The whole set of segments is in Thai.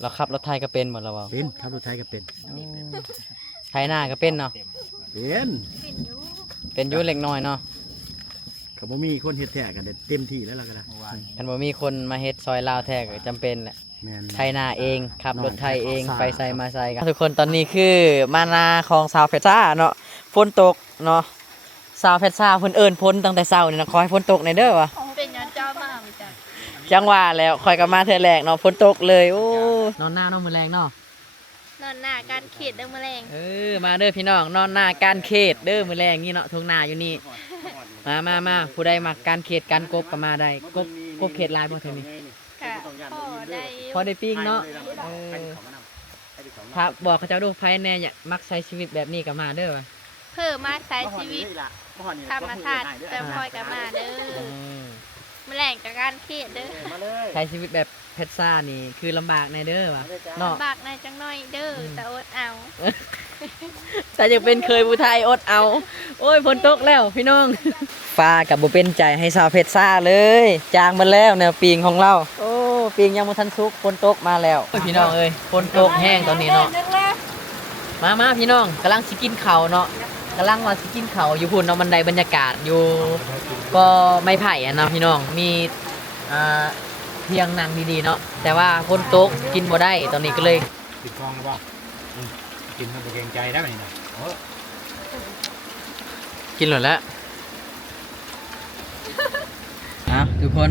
เราขับรถไทยก็เป็นหมดแล้วบ่ เป็นขับรถไทยก็เป็น ไทยหน้าก็เป็นเนาะ เป็น เป็นอยู่เล็กน้อยเนาะ เขาบ่มีคนเฮ็ดแท้กันได้เต็มที่แล้วล่ะก็ได้ คันบ่มีคนมาเฮ็ดซอยลาวแท้ก็จำเป็นแหละ แม่น ไทยนาเองขับรถไทยเองไปใส่มาใส่กันทุกคนตอนนี้คือมานาของสาวเพชรซ่าเนาะฝนตกเนาะสาวเพชรซ่าเพิ่นเอิ้นพ้นตั้งแต่เช้านี่นะขอให้ฝนตกในอยเด้อวะ เป็นงานเจ้ามาไหมจ๊ะ จังว่าแล้วคอยก็มาเทื่อแรกเนาะฝนตกเลยโอ้นอนหน้านอนมื้อแรงเนาะ นอนหน้าการเขตเด้อแมลง มาเด้อพี่น้องนอนหน้าการเขตเด้อมื้อแรงนี่เนาะทุ่งนาอยู่นี่มาผู้ใดมักการเขตการกบก็มาได้กบเขตลายบ่เท่านี้ ค่ะพ่อได้ พอได้ปิ้งเนาะพระบอกเขาเจ้าดูไผแน่อยากมักใช้ชีวิตแบบนี้ก็มาเด้อ เพิ่มมาใช้ชีวิตธรรมชาติแต่พลอยกับมาเด้อแมลงกับการเขตเด้อ ใช้ชีวิตแบบเพชรซ่านี่คือลำบากในเด้อวะเนาะ บากในอยจังน้อยเด้อแต่อดเอา แต่ยังเป็นเคยผู้ไทยอดเอา โอ้ยฝนตกแล้วพี่น้องฟ้ากับบ่เป็นใจให้สาวเพชรซ่าเลยจางมาแล้วแนวปิงของเราโอ้ปิงยังบ่ทันสุกฝนตกมาแล้วโอ้ยพี่น้องเอ้ยฝนตกแห้งตอนนี้เนาะมาพี่น้องกำลังสิกินข้าวเนาะกำลังว่าสิกินข้าวอยู่พุ่นเนาะบันไดบรรยากาศอยู่ก็ไม่ไผ่อะเนาะพี่น้องมีเพียงนั่งดีๆเนาะแต่ว่าฝนตกกินบ่ได้ตอนนี้ก็เลย ติดฟองหรือเปล่ากินมันบ่เกรงใจได้ไหมนี่นะ กินหมดแล้ว ทุกคน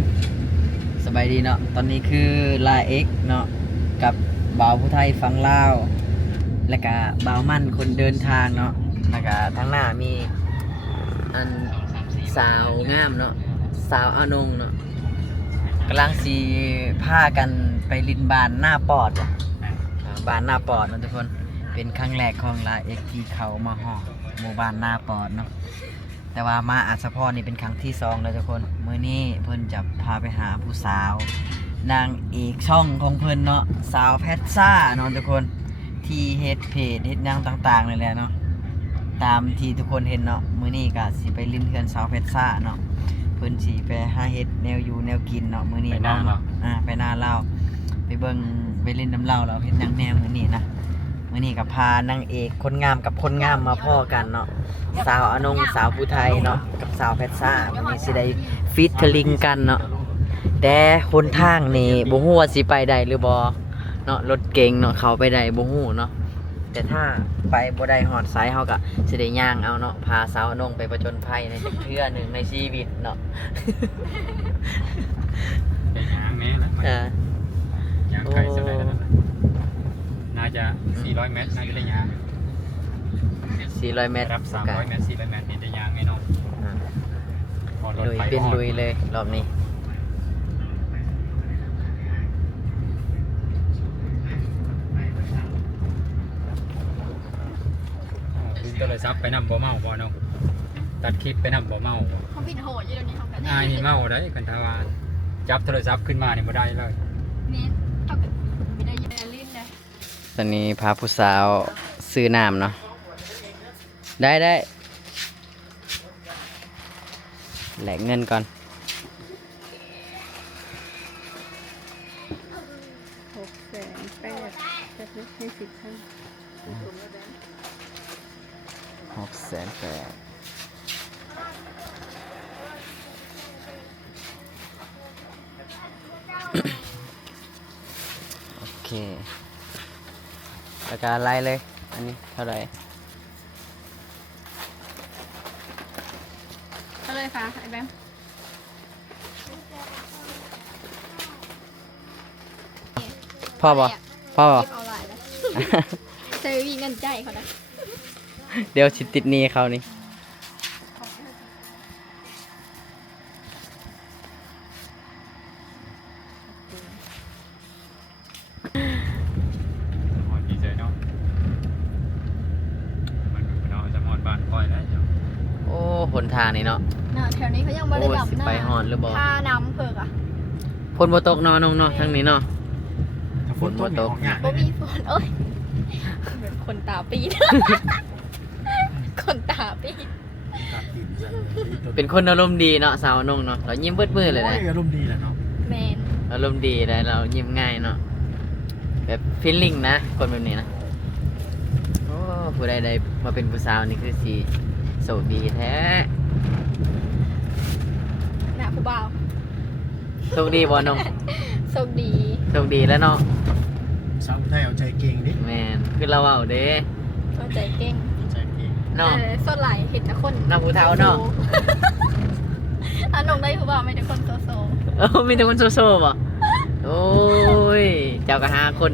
สบายดีเนาะตอนนี้คือลาเอ็กเนาะกับบ่าวผู้ไทยฟังลาวและก็บ่าวมั่นคนเดินทางเนาะแล้วก็ทางหน้ามีอันสาวงามเนาะสาวอานงเนาะกำลังสีพากันไปลินบานหน้าปอดบานหน้าปอดเนาะทุกคนเป็นครั้งแรกของลาเอ็กที่เขามาห้องหมู่บ้านหน้าปอดเนาะแต่ว่ามาอัศพรนี่เป็นครั้งที่2แล้วทุกคนมื้อนี้เพิ่นจะพาไปหาผู้สาวนางเอกช่องของเพิ่นเนาะสาวเพชรซ่าเนาะทุกคนที่เฮ็ดเพจเฮ็ดหยังต่างๆนี่แหละเนาะตามที่ทุกคนเห็นเนาะมื้อนี้ก็สิไปลิ้นเฮือนสาวเพชรซ่าเนาะเพิ่นสิไปหาเฮ็ดแนวอยู่แนวกินเนาะมื้อนี้เนาะไปนาลาวไปเบิ่งไปเล่นน้ำเหล้าแล้วเฮ็ดหยังแนวมื้อนี้นะมื้อนี้ก็พานางเอกคนงามกับคนงามมาพ้อกันเนาะสาวอนงสาวผู้ไทยเนาะกับสาวเพชรซ่ามื้อนี้สิได้ฟีเจอริงกันเนาะแต่คนทางนี่บ่ฮู้ว่าสิไปได้หรือบ่เนาะรถเก๋งเนาะเขาไปได้บ่ฮู้เนาะแต่ถ้าไปบ่ได้ฮอดไซเฮาก็สิได้ย่างเอาเนาะพาสาวอนงไปผจญภัยในจักเทื่อหนึงในชีวิตเนาะ ไปหาแม่ละ ยางไข่สบายแล้วนะน่าจะ400 เมตรน่าจะได้ยาง 400 เมตร รับ300 เมตร400 เมตรนี่ได้ยางแน่นอนพอรถ ลุย ไฟ เป็นลุยเลยรอบนี้ ดึงโทรศัพท์ไปนำบ่เมาบ่เนาะตัดคลิปไปนำบ่เมาบ่ เขาปิดโหดอยู่ตรงนี้เขากัน นี่เมาได้กันทาวานจับโทรศัพท์ขึ้นมานี่บ่ได้เลย นี่เขากันไม่ได้ยินลิ้นเลย ตอนนี้พาผู้สาวซื้อน้ำเนาะได้แหลกเงินก่อน 600,000จะนึกให้10,000 โอเคประกาศไล่เลยอันนี้เท่าไหร่ ก็เลยฟ้าไอ้แบม พ่อบอกพ่อบอก เอาหลายแล้วใช้วิเงินใจเขานะ เดี๋ยวชิดติดหนี้เขานี่ หอดดีใจเนาะมันเนาะจะหอดบ้านค่อยแล้ว โอ้หนทางนี่เนาะ แถวนี้เขายังไม่ได้ โอ้ย ดับ สิไปฮอดหรือบ่ ท่าน้ำเผือกอ่ะ ฝนบ่ตกเนาะน้องเนาะทางนี้เนาะ ฝนตกเนี่ย บ่มีฝนเอ้ยเหมือนคนตาปีด คนตาปีด เป็นคนอารมณ์ดีเนาะสาวน้องเนาะเรายิ้มเบิดมือเลยนะ อารมณ์ดีแหละเนาะ แมน อารมณ์ดีเลยเรายิ้มง่ายเนาะ แบบฟีลลิ่งนะคนแบบนี้นะโอ้ผู้ใดได้มาเป็นผู้สาวนี่คือสิโชคดีแท้ น่ะผู้บ่าว โชคดีบ่น้อง โชคดี โชคดีแล้วเนาะ สาวไทยเอาใจเก่งดิ แม่นคือเราเอาเด้ เข้าใจเก่ง ใจเก่ง เนาะ สดไหลเห็นแต่คน น้องผู้เฒ่าเนาะ อันนงได้ผู้บ่าวไม่ได้คนโซโซ มีแต่คนโซบ่โอ้ยเจ้าก็หาคน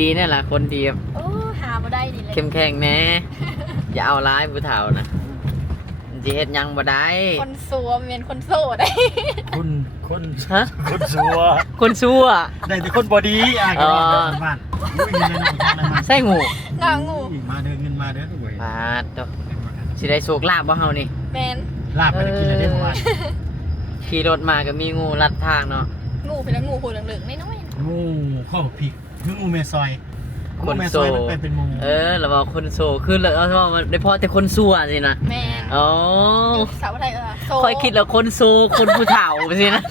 ดีๆนี่แหละคนดีแบบ โอ้หาบ่ได้นี่เลย เข้มแข็งแน่อย่าเอาร้ายผู้เฒ่านะสิเฮ็ดหยังบ่ได้ คนซัวเมียนคนโซได้ คน ฮะ คนซัว คนชั่ว ได้แต่คนบอดี้อ่ะก็ว่าบ้านอุ้ยเงินในน้องทางนั้นมา ใส่หู งางู มาเด้อเงินมาเด้อ บาดเด้อสิได้โชคลาภบ่เฮานี่ แมน ลาบไปได้กินแล้วเด้อเพราะว่า ขี่รถมาก็มีงูลัดทางเนาะ งูเป็นแล้วงูหัวเหลืองๆน้อย งูข้อพริกคืองูเมซอย คน งูเม โซ ซอยมันไปเป็นงู แล้วบอกคนโซคือแล้วว่ามันได้เพราะแต่คนชั่วสินะ ๆแมน อ๋อ สาวไทยโซ ค่อยคิดแล้วคนโซคนผู้เฒ่าสินะ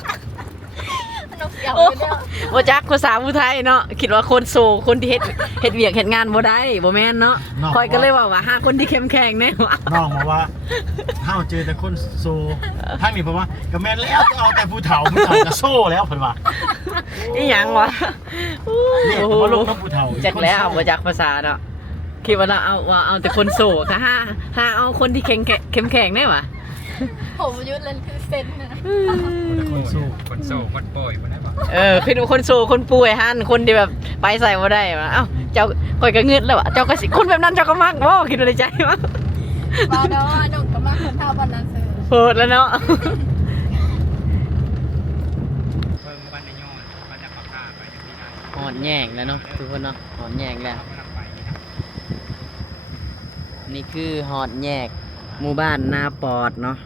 นกเสียว โอ้ เลยเนี่ย บ่จักภาษาผู้ไทยเนาะคิดว่าคนโซคนที่เฮ็ดเวียกเฮ็ดงานบ่ได้บ่แม่นเนาะค่อยก็เลยว่าหาคนที่เข้มแข็งแน่วะ น้องบอกว่าเฮาเจอแต่คนโซทางนี้เพราะว่าก็แม่นแล้วเอาแต่ผู้เฒ่าก็โซ่แล้วเพิ่นว่า อีหยังวะ เนี่ยก็บ่ลงน้ำผู้เฒ่า จักแล้วบ่จักภาษาเนาะคิดว่าเราเอาแต่คนโซค่ะหาเอาคนที่เข้มแข็งแน่วะ ผมยุดเลยคือเซนนะ คนโซ คนโซ่คนโปรยคนได้ป่ะ คือคนโซคนป่วยหั่นคนที่แบบไปใส่บ่ได้มาเอ้าเจ้าข่อยก็งึดแล้วอะเจ้าก็สิคนแบบนั้นเจ้าก็มักบ่คิดในใจว่า บ้าเนาะนกก็มาคนเท่าบ้านนั้นซื้อ โหดแล้วเนาะ เพิ่มบ้านในยอดบ้านจากปากกาไปที่นั่น หอนแย่งแล้วเนาะทุกคนเนาะหอนแย่งแล้ว เรากำลังไปนี่นะ นี่คือหอดแยกหมู่บ้านนาปอดเนาะ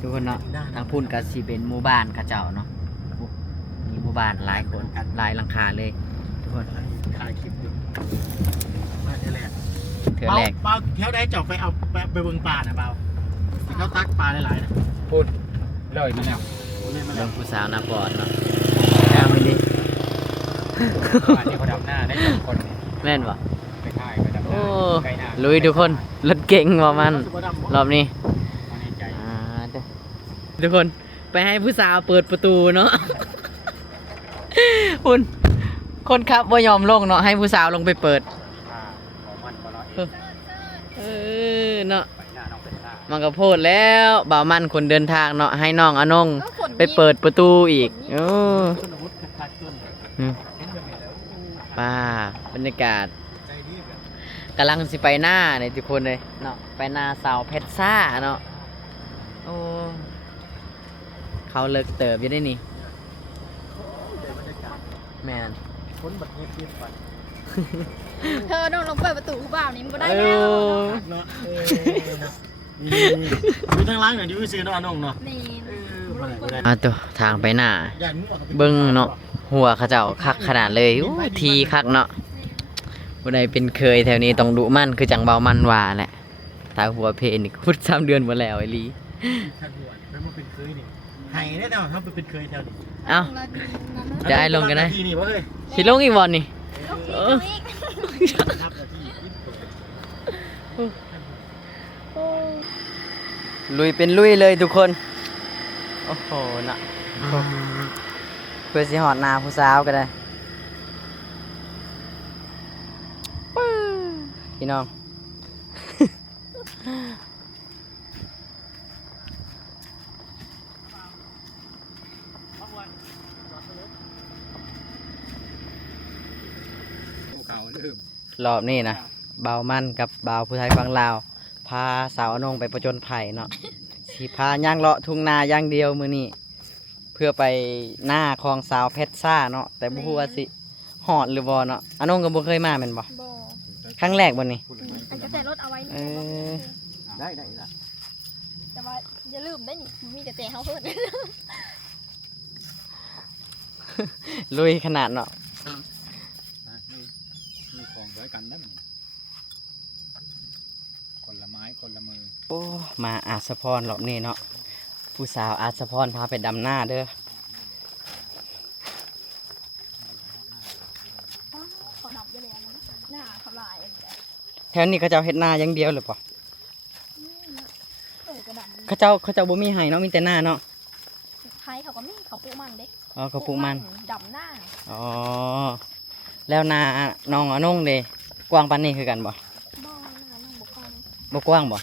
ทุกคนเนาะทางพุ่นก็สิเป็นหมู่บ้านเขาเจ้าเนาะมีหมู่บ้านหลายคนหลายหลังคาเลยทุกคน ถ่ายคลิปอยู่มาเท่าแรก เถื่อแรก เบาเที่ยวได้เจาะไปเอาไปเบิ่งปลาน่ะเบาที่เขาตักปลาหลายๆนะ พูดเลยมาแล้ว เล่นมา เรื่ แล้ อ ว งผู้สาวนาปอดเนาะกล้าไปดิ อันนี้เขาดำหน้าได้สองคน แม่นบ่ ไปค่ายไปดำห โอ้ น้าใกล้หน้า ลุยทุกคนรถเก่งว่ามันรอบนี้ มาในใจ เด้อทุกคนไปให้ผู้สาวเปิดประตูเนาะ คุณคนขับว่ายอมลงเนาะให้ผู้สาวลงไปเปิด ขอมันขอร้อย เนาะ ไปหน้าน้องเป็นหน้า มันก็โพดแล้วบ่าวมันคนเดินทางเนาะให้น้องอนง ก็ฝน ไปเปิดประตูอีกโอ้ ชนบทคักๆต้น อืม เห็นแบบนี้แล้ว ป้าบรรยากาศ ใจดีแบบ กำลังสิไปหน้าเนี่ยทุกคนเลยเนาะไปหน้าสาวเพชรซ่าเนาะโอ้เขาเลิกเติบอยู่ได้นี่ ได้บรรยากาศ แมน คนบัดเฮ็ดไป เธอโดนลงเปิดประตูผู้บ่าวนี่มันก็ได้ เอ แล้ว อ เนาะอยู่ทางล่างเนี่ยอยู่ซื้อเนาะน้องเนาะ นี่ บ่ได้ ตัวทางไปหน้า ย่านมึงออกไป เบิ้งเนาะหัวเขาเจ้าคักขนาดเลยอู้ทีคักเนาะบ่ได้เป็นเคยแถวนี้ต้องดุมันคือจังเบามันว่าแหละตาหัวเพนนี่พุด3 เดือนบ่แล้วไอ้ลี ท่านบวชแล้วมาเป็นเคยนี่ให้ได้เนาะเขาไปเป็นเคยแถวนี้ เอ้า ได้ลงกันได้ ทีนี่บ่เอ้ย สิลงอีกบ่นี่ ครับนาที ลุยเป็นลุยเลยทุกคน โอ้โหนะเพื่อสิหอดหนาผู้สาวก็ได้ปื้อพี่น้อง ภูเขาลืม รอบนี้นะเบามันกับเบาผู้ไทยฟังลาว พาสาวอนงไปประจนไผ่เนาะ สิพาย่างเลาะทุ่งนาย่างเดียวมือนี้เพื่อไปหน้าคลองสาวเพชรซ่าเนาะแต่บ่ฮู้ว่าสิหอดหรือบ่เนาะอนงก็บ่เคยมาแม่นบ่ บ่ ครั้งแรกบ่นี่ อันกระแสรถเอาไว้นี่ เออ ได้ละ แต่ว่าอย่าลืมได้นี่มีกระแสเฮาเพิ่น ลุยขนาดเนาะ มีของไว้กันได้ไหมคนละไม้คนละมือ โอ้มาอาสะพรรอบนี้เนาะผู้สาวอาสะพรพาไปดำหน้าเด้อ ป้า หน้าเขาลาย แถวนี้เขาเจ้าเฮ็ดนาอย่างเดียวหรือเปล่า กระดำ เขาเจ้าบ่มีไห้เนาะมีแต่นาเนาะ ไทยเขาก็มีเขาปลูกมันเด้ อ๋อเขาปลูกมัน ดำหน้า อ๋อแล้วนาน้องอนงเด้กว้างปานนี้คือกันบ่ บ่อหน้าน้องบุกกอง บ่กว้างบ่ บ่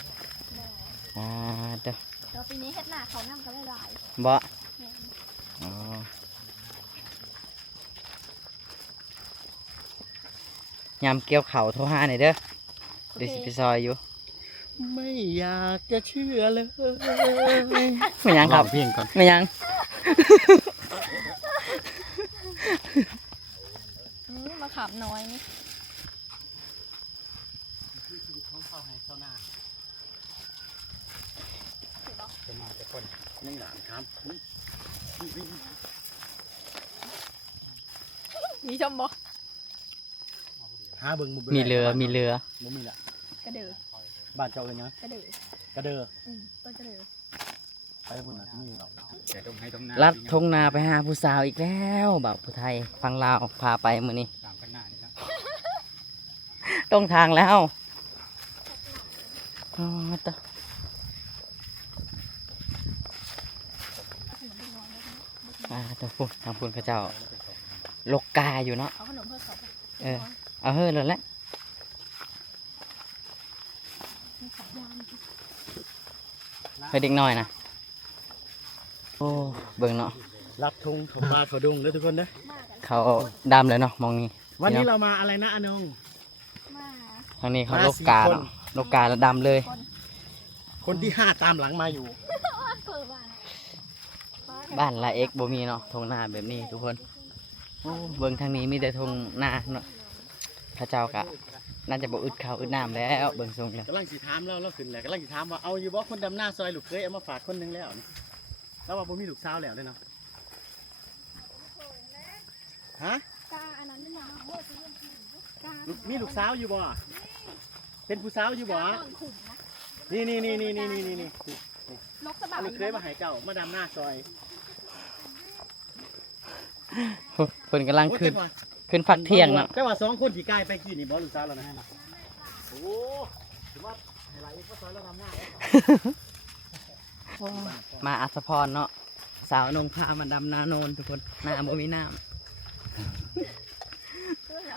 อ่าเด้อ เดี๋ยวปีนี้เฮ็ดหน้าเขาน้ำก็ได้หลาย บ่ แม่น อ๋อยามเกี่ยวข้าวโทรหาหน่อยเด้อ โอ เดี๋ยว เค สิไปซอยอยู่ ไม่อยากจะเชื่อเลย ไม่หยังครับ เพียงก่อน ไม่หยัง มาขามน้อยนี่ จะมาจะคน ยังหลานครับ มีชมบ่ หาเบิ่งบ่ มีเรือ บ่มีละ กระเดือ บ้านเจ้าเลยนะ กระเดือก ระเดอ ต้นกระเดือ ไปพุ่นน่ะนี่เรา แต่ตรงให้ตรงหน้า ลัดทงนาไปหาผู้สาวอีกแล้วบ่าวผู้ไทยฟังลาวพาไปมื้อนี้ ตามกันหน้านี่ครับ ตรงทางแล้วอ๋อตะตะพุ่นทางพุ่นเขาเจ้าลกกาอยู่เนาะ เอาขนมเพื่อเขา เออ เอาเฮ้อเลยแหละ มีของยาม ไปเด็กน้อยนะโอ้เบิ่งเนาะ รับธงขบมาขอดงเด้อทุกคนเด้อ มากกัน เขาดำเลยเนาะมองนี้ วันนี้เรามาอะไรนะอนง มา ทางนี้เขา มา ลกกา 4 คน เนาะลกกาแล้วดำเลย คนที่5ตามหลังมาอยู่ เกิดว่า บ้านลาเอ็กบ่มีเนาะทงนาแบบนี้ทุกคนโอ้เบิ่งทางนี้มีแต่ทงนาเนาะเขาเจ้ากะน่าจะบ่อึดข้าวอึดน้ำแล้วเบิ่งทรงแล้ว กำลังสิถามเราขึ้นแหละกำลังสิถามว่าเอาอยู่บ่คนดำหน้าซอยลูกเคยเอามาฝากคนหนึงแล้วนี่แล้วว่าบ่มีลูกสาวแล้วเลยเนาะฮะ กาอันนั้นนี่นะกา มีลูกสาวอยู่บ่เป็นผู้สาวอยู่บ่ ตอนขุมนะ นี่ ลกสะบั เอา ด ลูกเคยมาให้เจ้ามาดำหน้าซอย เพิ่นกำลัง โอ้ ขึ้น แต่ว่า ขึ้นพักเที่ยงเนาะ แต่ว่า2 คนที่กลายไปกี่นี่บ่ลูกสาวแล้วนะโอ้ถือว่าให้หลายก็ซอยแล้วดำหน้าแล้ว มาอัศพรเนาะสาวนงพามาดำนาโนนทุกคนนาบ่มีน้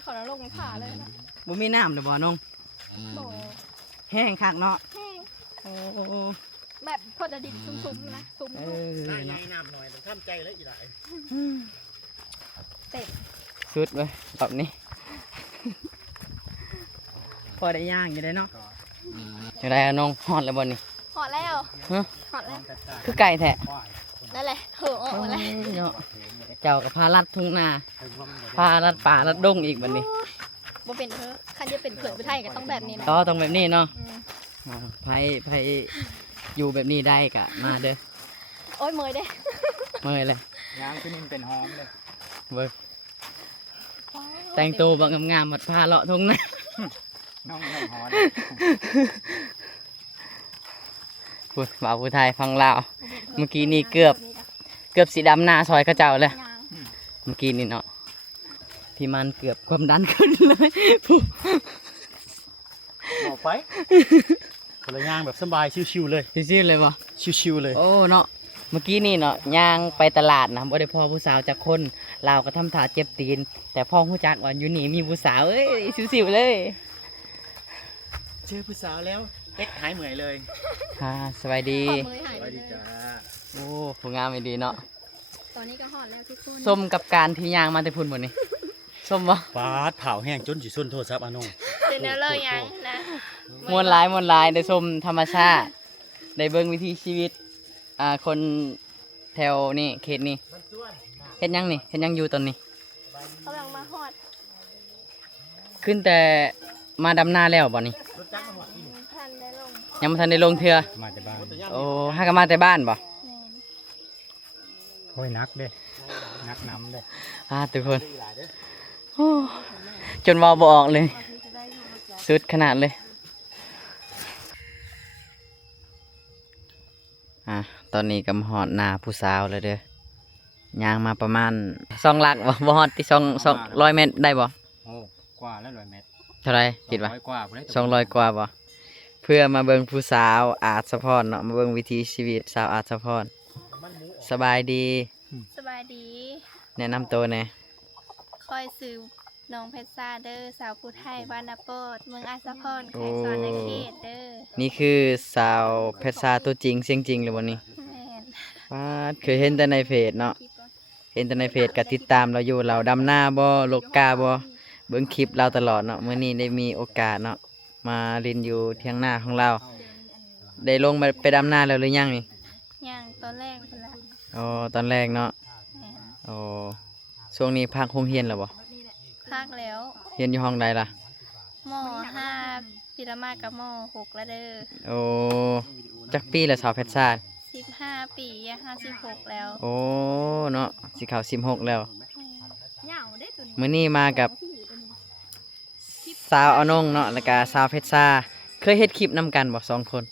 ขอเราลงผ่าเลยนะ ำบ่มีน้ำเลยบ่นง โบ แห้งคักเนาะ แห้ง โอ้ แบบพอจะดิบซุ้มๆนะซุ้ม เออ ได้ไง เนาะ น้ำหน่อยมันทำใจแล้วอีหลาย เต็ม สุดเว้ยแบบนี้ พอได้ย่างอยู่ได้เนาะอยู่ได้อะน้องฮอดแล้วบ่นี่ หอดแล้ว ฮะ หอดแล้ว คือไก่แท้ นั่นแหละเหอะออกมาแล้ว เนาะเจ้ากับพาลัดทุ่งนาพาลัดป่าลัดดงอีกบัดนี้ บ่เป็นเธอคันจะเป็นเผื่อไปไทยก็ต้องแบบนี้นะ ต่อต้องแบบนี้เนาะ อืม อ่าไผอยู่แบบนี้ได้กะมาเด้อ โอ้ยเมยเด้ เมื่อยเลย ยางขึ้นนี่เป็นหอมเลย เบิ่งแต่งตัวบังงามๆหมดพาเลาะทุ่งนา น้องหอม พูดบ่าวผู้ไทยฟังลาว เมื่อกี้นี่เกือบสีดำหน้าซอยเขาเจ้าเลย ยาง เมื่อกี้นี่เนาะพี่มันเกือบความดันขึ้นเลยผู้ ออกไปคนละย่างแบบสบายชิวๆเลย ซิ่วๆเลยบ่ ชิวๆเลย โอ้เนาะเมื่อกี้นี่เนาะย่างไปตลาดนะบ่ได้พ่อผู้สาวจากคนลาวก็ทำท่าเจ็บตีน แต่พ่อฮู้จักว่าอยู่นี่มีผู้สาวเอ้ยซิวๆเลย เจอผู้สาวแล้วเอ็กหายเหนื่อยเลย ฮ่าสบายดี ขอมือหาย ส ไป วัส เล ดี ย จ้า โอ้ผู้งามไม่ดีเนาะ ตอนนี้ก็หอดแล้วทุกคน ส้มกับการที่ย่างมาแต่พุ่นบ่นี่ส้มบ่ ฟาดเผาแห้งจนสิส้นโทรศัพท์อานง เป็นเนื้อเลยไงนะ มวนหลายได้ส้มธรรมชาติได้เบิ่งวิถีชีวิตคนแถวนี่เขตนี่เฮ็ดหยังนี่เฮ็ดหยังอยู่ตอนนี้ กำลังมาหอด ขึ้นแต่มาดำนาแล้วบ่นี่ รถจักรมาหอดที่นี่ ทันได้ลง ยังบ่ทันได้ลงเทื่อ มาแต่บ้าน โอ้หากันมาแต่บ้านบ่ แมน โอ้ยนักเด้นักน้ำเด้ ทุกคนโอ้จนเว้าบ่ออกเลย พอที่จะได้อยู่รถจักร สุดขนาดเลยตอนนี้กำหอดหนาผู้สาวเลยเด้อย่างมาประมาณ2 ลักบ่ฮอดที่200 เมตรได้บ่ โอ้กว่าแล้ว100 เมตร เท่าไหรคิดว่า 200กว่าบ่ได้ 200 กว่าบ่เพื่อมาเบิ่งผู้สาวอาจสะพรเนาะมาเบิ่งวิถีชีวิตสาวอาจสะพรสบายดี สบายดี แนะนำตัวแหน่ คอยสืบน้องเพชรซาเดอร์สาวผู้ไทยบ้านนาโปดเมืองอาสาพรไขซอนในเขตเด้อ นี่คือสาวเพชรซาตัวจริงเสียงจริงเลยวันนี้ แม่น ว้าดเคยเห็นแต่ในเพจเนาะเห็นแต่ในเพจก็ติดตามเราอยู่เราดำหน้าบ่โลกกาบ่เบิ่งคลิปเราตลอดเนาะมื้อนี้ได้มีโอกาสเนาะมาเรียนอยู่เที่ยงหน้าของเรา ได้ลงไปดำหน้าแล้วหรือยังนี่ ย่างตอนแรกคนละ อ๋อตอนแรกเนาะ แม่น อ๋อช่วงนี้พักโรงเรียนแล้วบ่ ภาคแล้ว เรียนอยู่ห้องใดล่ะ ม5ปีละมากับม6แล้วเด้อ โอ้จักปีแล้วสาวเพชรซา 15 ปีย่าง56แล้ว โอ้เนาะสิเข้า16แล้ว เหงาได้ตัวนี้ มื้อนี้มากับสาวอนงเนาะแล้วก็สาวเพชรซาเคยเฮ็ดคลิปนํกันบ่2คน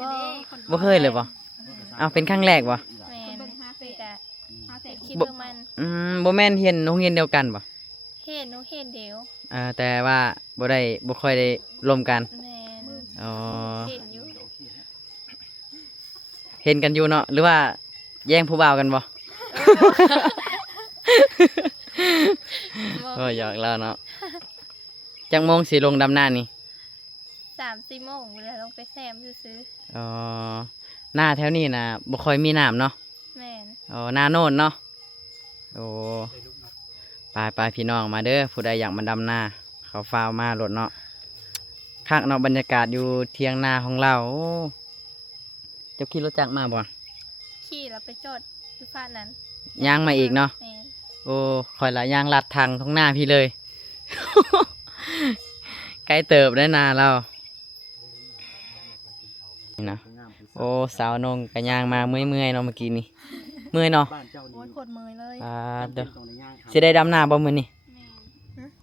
บ่ บ่เคยเลยบ่เอาเป็นครั้งแรกบ่ แม่นคือจะคิด บ่ ว่ามัน บ่แม่นเรียนโรงเรียนเดียวกันบ่ เห็นหนูเห็นเดียว แต่ว่าบ่ค่อยได้ร่วมกัน แม่น อ๋อ เห็นอยู่ เห็นกันอยู่เนาะหรือว่าแย่งผู้บ่าวกันบ่ ก็อยากแล้วเนาะจักโมงสิลงดำหน้านี่ 3-4 โมงเวลาลงไปแซมซื้อ อ๋อหน้าแถวนี้นะบ่ค่อยมีน้ำเนาะ ๆแม่น อ๋อหน้าโน่นเนาะโอ้ไปพี่น้องมาเด้อผู้ใดอยากมาดำหน้าเขาฟ้าวมาโลดเนาะคักเนาะบรรยากาศอยู่เทียงนาของเราโอ้เจ้าขี่รถจักรมาบ่ ขี่แล้วไปจอดอยู่ฟ้านั้น ย่างมาอีกเนาะ แม่น โอ้คอยละย่างลัดทางท้องหน้าพี่เลย ใกล้เติบได้นาเรานี่นะโอ้สาวนงกะย่างมาเมื่อยๆเนาะเมื่อกี้นี่เมื่อยเนาะ บ้านเจ้า โอ้ นี่ ยโคตรเมยเลย เด้อ ตรงในย่างครับ สิได้ดำหน้าบ่มื้อนี้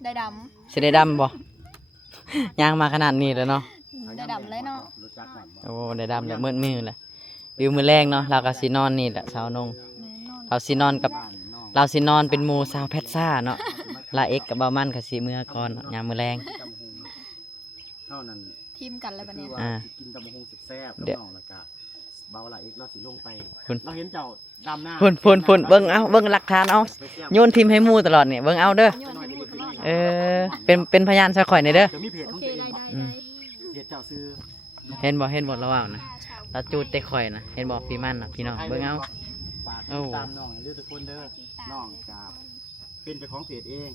ได้ด สิได้ดำบ่ ย่างมาขนาดนี้แล้วเนาะ ำได้ดำเลยเนาะ รถจักรก่อนบ่ โอ้ได้ดำแล้วมืดมือแหละวิวมื้อแรงเนาะเราก็สินอนนี่แหละสาวนง แม่นอน เราสินอนกับ บ้านน้อง เราสินอนเป็นหมู่สาวเพชรซ่าเนาะลาเอ็กกับบ่าวมันก็สิมื้อก่อนเนาะยามมื้อแรง ตำบักหุ่งเท่านั้น ทีมกันเลยบัดนี้ คือว่า อ่า สิกินตำบักหุ่งแซ่บๆ เดี๋ยว น้องแล้วก็เบาละอีกเราสิลงไป คุณ เราเห็นเจ้าดำหน้า พุ่นเบิ่งเอาเบิ่งหลักฐานเอา ไปแซ่บ โยนทิมให้หมู่ตลอดเนี่ยเบิ่งเอาเด้อ โยนให้หมดตลอด เป็นพยานซะข่อยหน่อยเด้อ เดี๋ยวมีเพจ โอ ของ เค ตัวเอง ได้ บ่ ได้ เพจเจ้าซื้อ เห็นบ่ระหว่างนะเราจูดแต่ข่อยนะเห็นบ่พี่มันนะพี่น้องเบิ่งเอา ฝาก โอ้ ติดตามน้องให้เด้อทุกคนเด้อน้องกับเป็นเจ้าของเพจเอง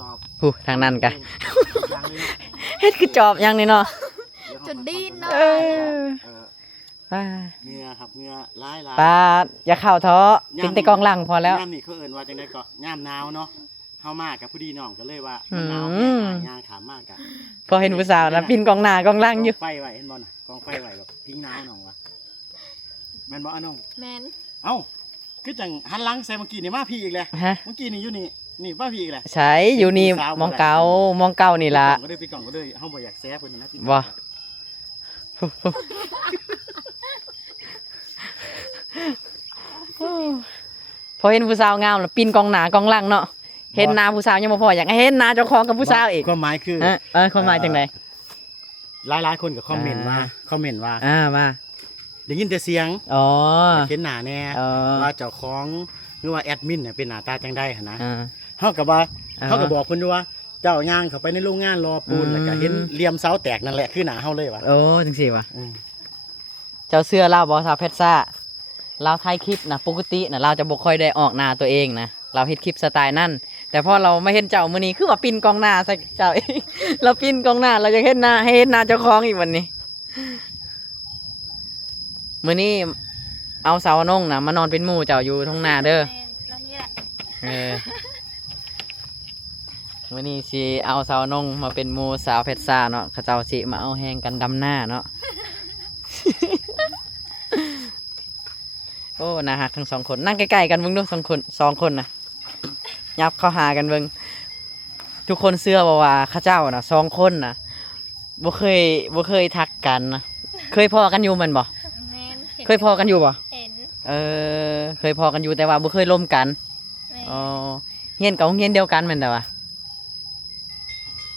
ตอบ หูทางนั้นกะ ยังเลยเนาะ เฮ็ดคือจอบอย่างนี้เนาะ จนดิ้นเนาะ เออ ป้า เหงื่อครับเหงื่อหลาย ป้าอย่าเข้าท้อเป็นแต่กองหลังพอแล้ว ย่ามนี่เขาเอิ้นว่าจังได๋ก็ย่ามหนาวเนาะเฮามากับผู้ดีน้องก็เลยว่ามันหนาว อื แห้ ม งย่างขามมากกะ พอเห็นผู้สาวนะปินกองหน้ากองหลังอยู่ กองไฟไว้เห็นบ่น่ะกองไฟไว้แบบพิงหนาวน้องวะแม่นบ่อะน้อง แมน เอ้าคือจังหันหลังใส่เมื่อกี้นี่มาพี่อีกแล้ว ฮะ เมื่อกี้นี่อยู่นี่นี่มาพี่อีกแล้ว ใช้อยู่นี่มองเก่นี่ล่ะ ปิดกล่องก็ได้เฮาบ่อยากแซ่เพิ่นนะ บ่ พอเห็นผู้สาวงามแล้วปินกองหน้ากองหลังเนาะเห็นหน้าผู้สาวยังบ่พออยากให้เห็นหน้าเจ้าของกับผู้สาวอีก ความหมายคือ คนหมายจังได หลายๆคนก็คอมเมนต์ว่า มา ได้ยินแต่เสียง อ๋อ อยากเห็นหน้าแน่ อ๋อ ว่าเจ้าของหรือว่าแอดมินเนี่ยเป็นหน้าตาจังได๋หั่นนะ อ่า เฮาก็ว่า อ่า เขาก็บอกเพิ่นอยู่ว่าเจ้าย่างเข้าไปในโรงงานรอปูน อืม แล้วก็เห็นเหลี่ยมเสาแตกนั่นแหละคือหน้าเฮาเลยว่ะ โอ้จังสิวะ อืม เจ้าเสื้อเล่าบอสาวเพชรซ่าเราถ่ายคลิปนะปกตินะเราจะบ่ค่อยได้ออกหน้าตัวเองนะเราเฮ็ดคลิปสไตล์นั่นแต่พอเราไม่เห็นเจ้ามื้อนี้คือว่าปิ้นกองหน้าใส่เจ้าเอง เราปิ้นกองหน้าเราจะเห็นหน้าให้เห็นหน้าเจ้าของอีกวันนี้มื้อนี้เอาสาวนงนะมานอนเป็นหมู่เจ้าอยู่ท้องนาเด้อ แมนแล้วนี่แหละ มื้อนี้สิเอาสาวนงมาเป็นหมู่สาวเพชรซ่าเนาะเขาเจ้าสิมาเอาแฮงกันดำหน้าเนาะ โอ้น่าฮักทั้งสองคนนั่งใกล้ๆกันเบิ่งดูสองคนนะยับเข้าหากันเบิ่งทุกคนเชื่อว่าข้าเจ้านะสองคนนะบ่เคยทักกันนะเคยพอกันอยู่แมันบ่ แมนห็น เคยพอกันอยู่บ่ เห็น เคยพอกันอยู่แต่ว่าบ่เคยร่วมกัน แมน อ๋อเฮียนกับโรงเฮียนเดียวกันแม่นแต่ว่า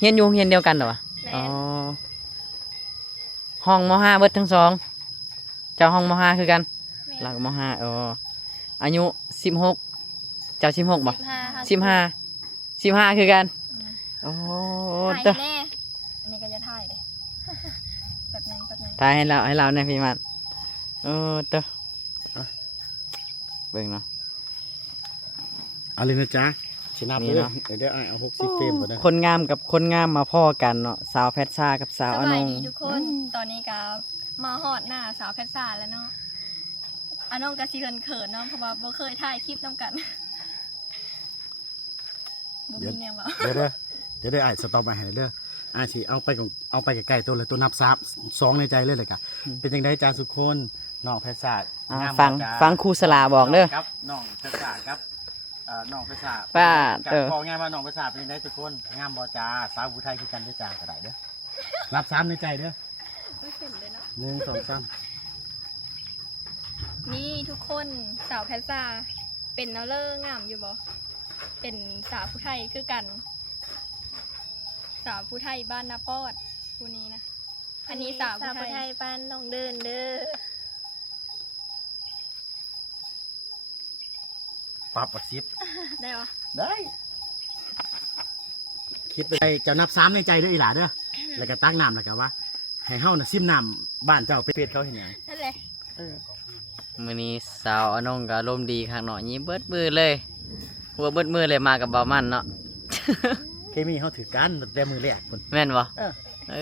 เฮียนอยู่โรงเฮียนเดียวกันเหรอวะ แม่ อ๋อน ห้องมห้าเบิดทั้งสองเจ้าห้องมห้าคือกัน แม่ หลักมห้าอ๋ออายุ16เจ้า16บ่ 15คือกันโอ้ ถ่าย เด้อ แน่อันนี้ก็จะถ่ายเลย แบบนึง ถ่ายให้เราเนี่ยพี่มันโอ้เด้อเบิ่งเนาะ เอาเลยนะจ๊ะชนะ นี่ เด้อ เนาะ เดี๋ยวเอา60เฟรมก่อนนะ คนงามกับคนงามมาพ่อกันเนาะสาวแพทซ่ากับสาว ส อน บาย ง ดีทุกคน ตอนนี้ก็มาฮอดหน้าสาวเพชรซ่าแล้วเนาะอนงก็สิเขินๆเนาะเพราะว่าบ่เคยถ่ายคลิปนํกันบ่มีแนวว่า เดี๋ยวไอ้สต็อปไปให้เด้อสิเอาไปไกลๆตัวเลยตัวนับ2ในใจเลยกะเป็นจังได๋จ้าสุกคนน้องแพทย์ศาสตร์ ฟังครูสลาบอกเด้อ ครับน้องแพทย์ศาสตร์ครับน้องแพทย์ศาสตร์ ป้า บอกง่ายว่าน้องแพทย์ศาสตร์เป็นจังได๋ทุกคนงามบ่จ้าสาวผู้ไทยคือกันเด้อจ้าก็ได้เด้อนับ3ในใจเด้อ ไม่เห็นเลยเนาะ 1 2 3 นี่ทุกคนสาวเพชรซ่าเป็นเนาเลอร์งามอยู่บ่เป็นสาวผู้ไทยคือกัน สาวผู้ไทยบ้านนาปอดผู้นี้นะ อันนี้สาวผู้ไทยบ้านน้องเดินเด้อ ปั๊บอักซิบ ได้ปะ ได้คิดไปจะนับ3ในใจเด้ออีหล่าเด้อแล้วก็ตักน้ำแล้วก็ว่าให้เฮาน่ะซิมน้ำบ้านเจ้าเป็ดเขาเห็นหยัง นั่นแหละ มื้อนี้สาวอนงก็อารมณ์ดีคักเนาะยิ้มเบิดมือเลยหัวเบิดมือเลยมากับเบามันเนาะ เคมีเฮาถือกันแต่มือแรกพุ่น แม่นบ่ เอ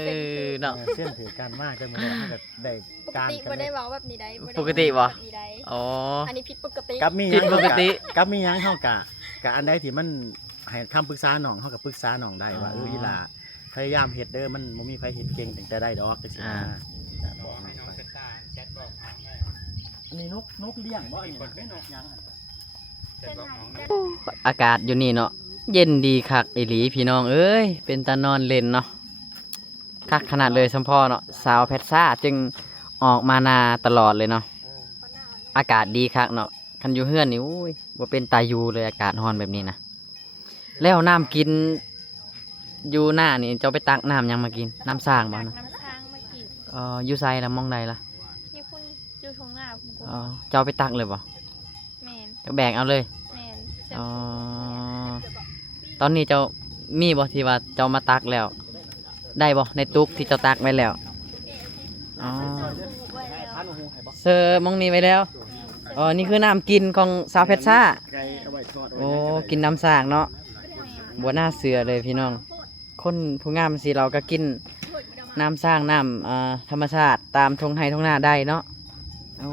อ เนาะ เส้นถือกันมากแต่มือแรกเฮาก็ได้ ปก การ ติ กั บ่ น ได้เว้าแบบนี้ได้บ่ได้ ปกติบ่ แบบนี้ได้ อ๋อ อันนี้ผิดปกติ กับมีห ผิ ยั ด ง ปกติ กับมีหยังเฮากะอันใดที่มันให้คำปรึกษาน้องเฮาก็ปรึกษาน้องได้ว่าอีหล่าพยายามเฮ็ดเด้อมันบ่มีไผเฮ็ดเก่งตั้งแต่ได้ดอกจังซี่นะบอกน้อง น้อง ไป เป็นซ่าแชทบอกน้องเลย อันนี้นกเลี้ยงบ่อันนี้ได้นกหยังอัน แชทบอกน้องเลย อากาศอยู่นี่เนาะเย็นดีคักอีหลีพี่น้องเอ้ยเป็นตานอนเล่นเนาะคักขนาดเลยสัมพ่อเนาะสาวแพทซ่าจึงออกมานาตลอดเลยเนาะอากาศดีคักเนาะคันอยู่เฮือนนี่อุ้ยบ่เป็นตาอยู่เลยอากาศร้อนแบบนี้นะแล้วน้ำกินอยู่หน้านี่เจ้าไปตักน้ำยังมากินน้ำสร้างบ่ ตัก เนาะ น้ำค้างมากิน อยู่ไสละมองใดล่ะ นี่คุณอยู่ทงหน้าคุณกู เจ้าไปตักเลยบ่ แมน ก็แบกเอาเลย แมนเจ็บ อ๋อตอนนี้เจ้ามีบ่ที่ว่าเจ้ามาตักแล้ว ได้บ่ในตุกที่เจ้าตักไว้แล้วอ๋อ ไว้แล้ว พันหูให้บ่ เซอร์มองนี้ไว้แล้วอ๋อนี่คือน้ำกินของสาวเพชรซ่า ไก่เอาไว้ทอด โอ้กินน้ำสร้างเนาะบัวหน้าเสือเลยพี่น้อง คนผู้งามสิเราก็กินน้ำสร้างน้ำธรรมชาติตามทงไห้ทงหน้าได้เนาะโอ้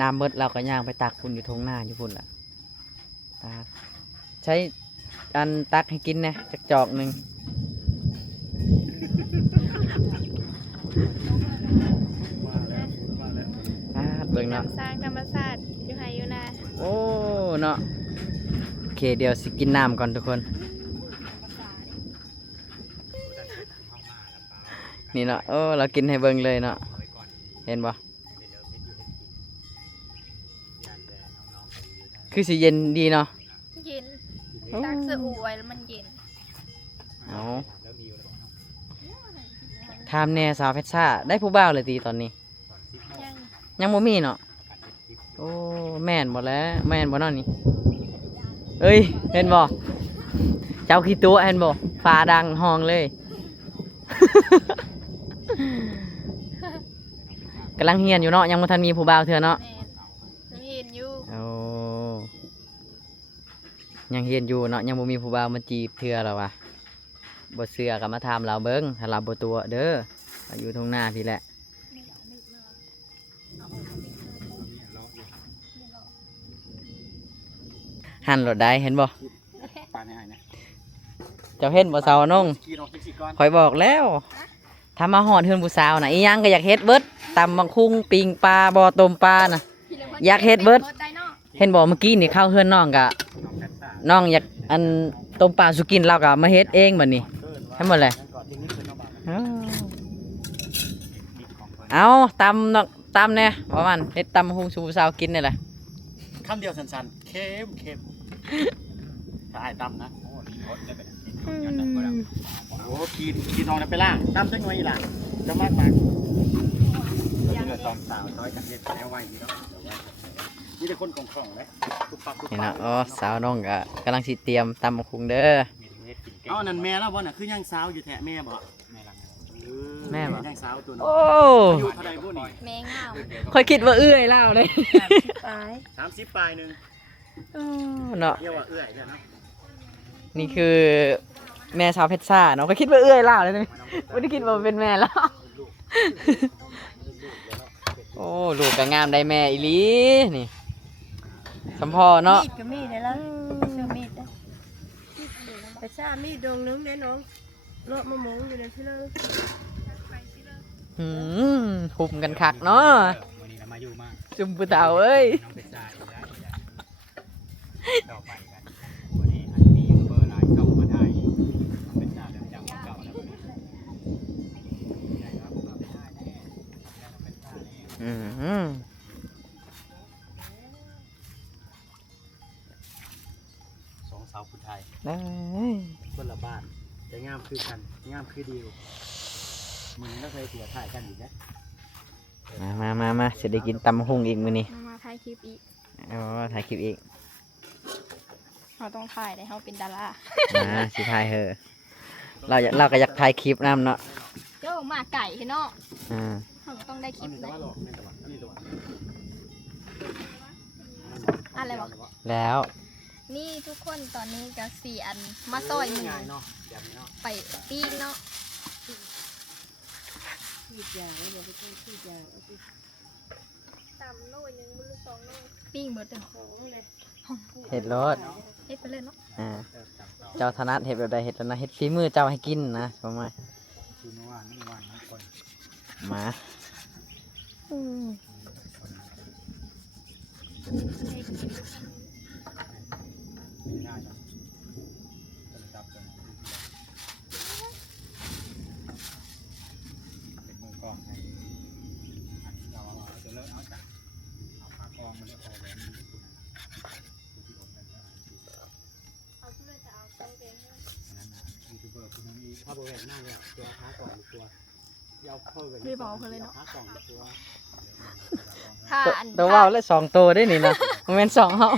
น้ำเมดเราก็ย่างไปตักคุณอยู่ทงหน้าอยู่พุ่นล่ะตักใช้อันตักให้กินนะจักจอกหนึ่งเบิ่งเนาะ น้ำสร้างธรรมชาติอยู่ไฮอยู่นา โอ้เนาะโอเคเดี๋ยวสิกินน้ำก่อนทุกคน นี่เนาะโอ้เรากินให้เบิ่งเลยเนาะเห็นบ่คือสิเย็นดีเนาะ เย็นตักเสื้ออูไว้แล้วมันเย็น เอาถามแน่สาวเพชรซ่าได้ผู้บ่าวเลยตีตอนนี้ ยัง ยังบ่มีเนาะโอ้แม่นบ่แล้วแม่นบ่เนาะนี่เอ้ยเห็นบ่เจ้าขี้ตัวเห็นบ่ฟ้าดังห้องเลย กำลังเฮียนอยู่เนาะยังบ่ทันมีผู้บ่าวเทื่อเนาะ แมนยังเห็นอยู่ โอ้ยังเฮียนอยู่เนาะยังบ่มีผู้บ่าวมาจีบเทื่อแล้ววะบ่เชื่อก็มาถามเราเบิ่งถ้าเราบ่ตัวเด้ออยู่ตรงหน้าพี่แหละหันรถได้เห็นบ่ ปานให้นะ เจ้าเห็นบ่สาวน้อง กินออกจังซี่ก่อน ข่อยบอกแล้วถ้ามาฮอดเฮือนผู้สาวน่ะอีหยังก็อยากเฮ็ดเบิดตำบักคุ้งปิ้งปลาบ่ต้มปลาน่ะ อยากเฮ็ดเบิด ได้เนาะ เห็นบ่เมื่อกี้นี่เข้าเฮือนน้องก็น้องอยากอันต้มปลาสุกินเราก็มาเฮ็ดเองบัดนี้ให้หมดเลย ก่อนที่นี่คือน้องบ้าน เอาตำน้องตำเนี่ยประมาณเฮ็ดตำบักหุ่งสู่ผู้สาวกินนี่แหละ คำเดียวสั้นๆเค็มถ้าอ้ายตำนะ โอ้ดีรถได้ไปย้อนหลังก็ได้ ขีดออกแล้วไปล่างตำจักหน่อยอีหล่ะจะมากมากเดือตอนสาวซอยกันเฮ็ดแล้วไว้นี่เนาะมีแต่คนของเลยทุบปักทุบ นี่นะอ๋อสาวน้องก็กำลังสิเตรียมตำบักหุงเด้อ เอานั่นแม่แล้วบ่น่ะคือยังสาวอยู่แท้แม่บ่ แม่บ่ ยังสาวตัวน้อ โอ้ ยอายุเท่าใดบ่นี่ แม่งาม ค่อยคิดว่าเอื้อยเล่าเลย ตาย 30ปลายนึง เนาะ เรียกว่าเอื้อยเด้อเนาะ นี่คือแม่ชาวเพชรซ่าเนาะก็คิดว่าเอื้อยเล่าเลยไม่ได้คิดว่าเป็นแม่แล้วโอ้ลูกก็งามได้แม่อีหลีนี่สมพอเนาะ มีดก็มีดได้แล้วเชื่อมีดได้แต่ชามีดดวงนึงแน่น้องเลาะมะม่วงอยู่ในที่เลย หุมกันคักเนาะ วันนี้เรามาอยู่มาก จุ่มปูเต่าเอ้ย น้องเป็ดซ่าอีกแล้วต่อไปกันวันนี้อาจจะมียูทูบเบอร์หลายช่องมาได้น้องเป็ดซ่าเริ่มจากเก่าแล้ววันนี้ได้ครับเราไปได้แน่น้องเป็ดซ่าแน่ สองสาวผู้ไทย เอ้ย คนละบ้านแต่งามคือกันงามคือเดียวมึงก็เคยเสียถ่ายกันอีกนะ มาจะได้กินตำบักหุงอีกมื้อนี้ มาถ่ายคลิปอีก อ๋อถ่ายคลิปอีก เราต้องถ่ายได้เขาเป็นดารา สิถ่ายเหอะเราก็อยากถ่ายคลิปนำเนาะ โย่มาไก่เห็นเนาะ อ่า เราก็ต้องได้คลิป นี่ เล แต่ ย ว่าหลอกนี่แต่ว่าอันนี้แต่ว่า อะไรวะ แล้ว นี่ทุกคนตอนนี้ก็4 อันมาซอยหมู ง่ายเนาะแบบนี้เนาะ ไปปิ้งเนาะ ขีดยาวเดี๋ยวไปขีดยาว ตำโน่ยนึงมือ2โน่ยปิ้งหมดเลย เห็ดรส เฮ็ดไปเลยเนาะ เจ้าธนัดเห็ดแบบใดเห็ดแล้วนะเห็ดฝีมือเจ้าให้กินนะประมาณ คือเมื่อวานน้องคน มา ไม่ได้ครับจะจับกันเป็นมือกองให้อันนี้เราเอาจะเลิกเอาจากเอาปากกองมันจะพอแหวน เอาเพื่อจะเอาเต้าเอง นั่นนะยูทูบเบอร์คนนี้ ถ้าโบแหวนหน้าเนี่ยตัวค้ากล่องตัวเอาเพิ่มกัน รีบเอาเขาเลยเนาะ ค้ากล่องตัว ถ้าอัน ตัวว่าวและ2ตัวได้นี่นะมันเป็น2เฮา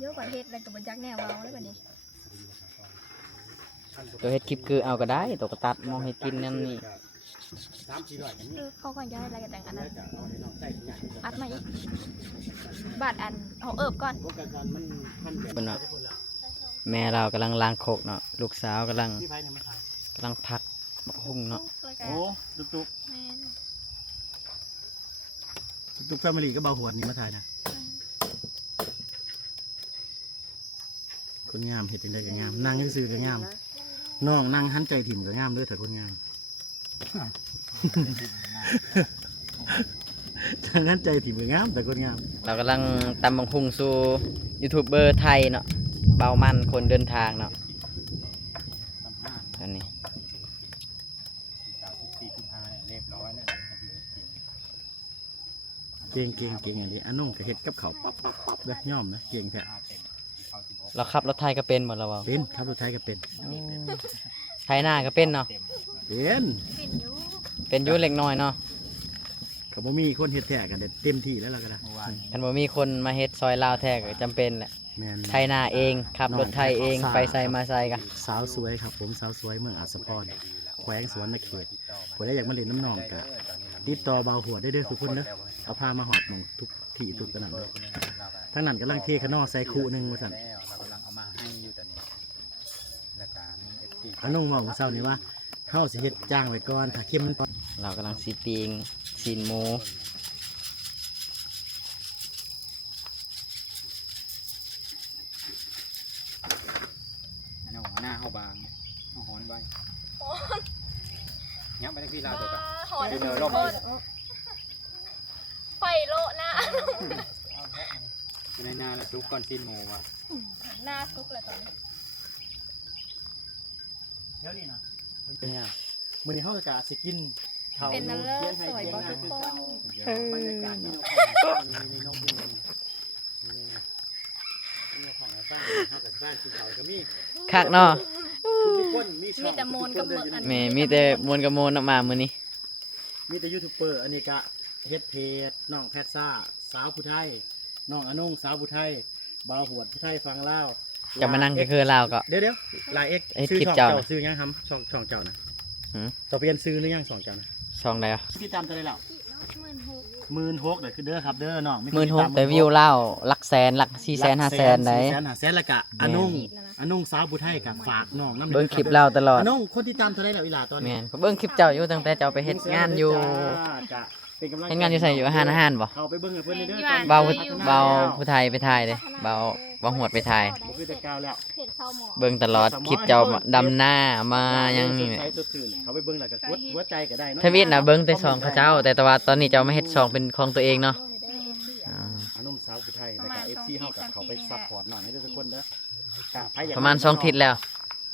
เยอะกว่าเฮ็ดแล้วก็บ่จักแนวเว้าแล้วบัดนี้ ตัวเห็ดคลิปคือเอาก็ได้ตัวก็ตัดมองให้กินนั่นนี่ 3-400กันนี่ เขาก่อนจะให้อะไรกันแต่งอัน แล้ นั้ วน จะเอาให้น้องใส่ถุงยาง อัดมาอีกบาดอันเอาเอิบก่อน พวกกันมันพันแบบ เพิ่นว่าแม่เรากำลังล้างโคกเนาะลูกสาวกำลัง พี่ไพ่เนี่ยไม่ถ่าย กำลังพักบักหุงเนาะ แล้วก็ โอ้ตุก แม่น ตุกแฟมิลี่ก็เบาหวดนี่มาถ่ายนะคนงามเห็ดจังได้ก็งามนั่งซื่อๆก็งามน้องนั่งหันใจถิ่มก็งามด้วยแต่คนงามทางนั้นใจถิ่มก็งามแต่คนงาม เรากำลังตำบักหุงสู่ยูทูบเบอร์ไทยเนาะเบามันคนเดินทางเนาะอันนี้ เรียบร้อยแล้ว เก่งอย่างนี้อันนุ่งก็เห็ดกับเขาวปั๊บแบบย่อมนะเก่งแท้ เราขับรถไทยก็เป็นหมดแล้วเปล่า เป็นครับสุดท้ายก็เป็น ไทยหน้าก็เป็นเนาะ เป็น เป็นอยู่ เป็นอยุ่เล็กน้อยเนาะ เขาบ่มีคนเห็ดแท้กันเต็มที่แล้วเราก็ได้ คันบ่มีคนมาเฮ็ดซอยลาวแท้ก็จำเป็นแหละ แมน ไทยหน้าเองขับรถไทยเองไปใส่มาใส่กัน สาวสวยครับผมสาวสวยเมืองอัสสพรแขวงสวนนเขตผู้ใดอยากมาเล่นน้ำนองกะติดต่อเบาหัวได้เด้อทุกคนเด้อเอาพามาหอดหมองทุกที่ทุกตะนั้นเลยทั้งนั้นกำลังเทขนอใส่คู่หนึงว่าซั่น เรากำลังเอามาให้อยู่ตอนนี้แล้วก็มี FC อันนุ่งบอกเช้านี้ว่าเฮาสิเฮ็ดจ้างไว้ก่อนถ้าเข้มมันก่อน เรากำลังสิปิ้งซีนหมู อันนี้หัวหน้าเข้าบางเอาหอนไว้เนี่ยไม่ได้พี่ลาตัวกัน หอนทุกคนไฟโลหน้า ในหน้าแล้วซุกก่อนสิ้นโมว่ะ หน้าซุกเลยตอนนี้ เดี๋ยวนี้นะมื้อนี้เฮาก็สิกินข้าว เป็นน้ำเลือดสวยบ่ทุกคน บรรยากาศที่เรา เนี่ยของบ้านเฮากับบ้านคือเขาก็มี คักเนาะ ทุกคนมีช่อง มีแต่โมนกับเมืองอัน แม่มีแต่มวนกับโมนออกมามื้อนี้ มีแต่ยูทูบเบอร์อันนี้ก็เฮ็ดเพจน้องแพทซ่าสาวผู้ไทยน้องอนงสาวผู้ไทยบ่าวหวดผู้ไทยฟังลาว จะมานั่งคือลาวก็ เดี๋ยวลายเอ็ก เอ้ย ซื้อ คลิป ช่อง เจ้า เจ้าซื้อยังครับช่องเจ้านะ หืม จะเปลี่ยนซื้อหรือยังช่องเจ้านะ ช่องใดอ่ะ พี่ตามเท่าไหรแล้ว 16,000 16,000เด้อคือเด้อครับเด้อน้อง 16,000แต่วิวลาวหลักแสนหลัก400,000 500,000ได้ 400,000 500,000แล้วก็อนงอนงสาวผู้ไทยกับฝากน้องน้ำ เบิ่งคลิปลาวตลอด อนงคนที่ตามเท่าไหรแล้วอีหลาตอนนี้ แม่นก็เบิ่งคลิปเจ้าอยู่ตั้งแต่เจ้าไปเฮ็ดงานอยู่ จ้ะเป็นกำลังใจ เฮ็ดงานอยู่ไสอยู่อาหารบ่ เข้าไปเบิ่งให้เพิ่นเด้อ เบาผู้ไทยไปถ่ายเด้เบาหวดไปถ่าย บ่คือแต่กาวแล้ว เพจเศร้าหมอ เบิ่งตลอดคลิปเจ้าดำหน้ามายังนี่แหละ ใช้ตัวสื่อเขาไปเบิ่งแล้วก็กดหัวใจก็ได้เนาะ ทวิตน่ะเบิ่งแต่ช่องเขาเจ้า แต่ว่าตอนนี้เจ้ามาเฮ็ดช่องเป็นของตัวเองเนาะอ่า อนมสาวผู้ไทยแล้วก็ FC เฮากับเขาไปซัพพอร์ตหน่อยให้ทุกคนเด้อกะใคอยก ประมาณ2ทิศแล้ว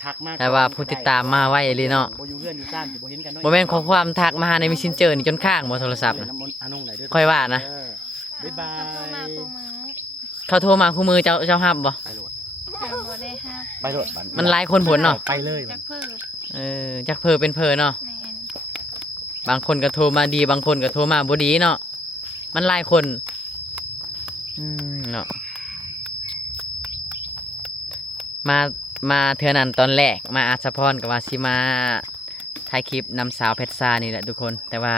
ทักมา แต่ว่าผู้ติดตามมาไว้อีหลีเนาะ บ่อยู่เพื่อนอยู่ซ่านสิบ่เห็นกันเนาะ บ่แม่นข้อความทักมาหาใน Messenger นี่จนข้างบ่โทรศัพท์น่ะ อนงไหนเด้อ ค่อยว่านะ บ๊ายบา เขาโทรมากูมือ เขาโทรมาคู่มือเจ้ารับบ่ ไปโหลด แต่บ่ได้ห้า ไปโหลดบัด มันหลายคนผลเนาะ ไปเลย จักเพิ่ม จักเพอเป็นเพอเนาะ แม่น บางคนก็โทรมาดีบางคนก็โทรมาบ่ดีเนาะมันหลายคนเนาะมาเทื่อนั้นตอนแรกมาอาสะพรก็ว่าสิมาถ่ายคลิปนำสาวเพชรซานี่แหละทุกคน แต่ว่า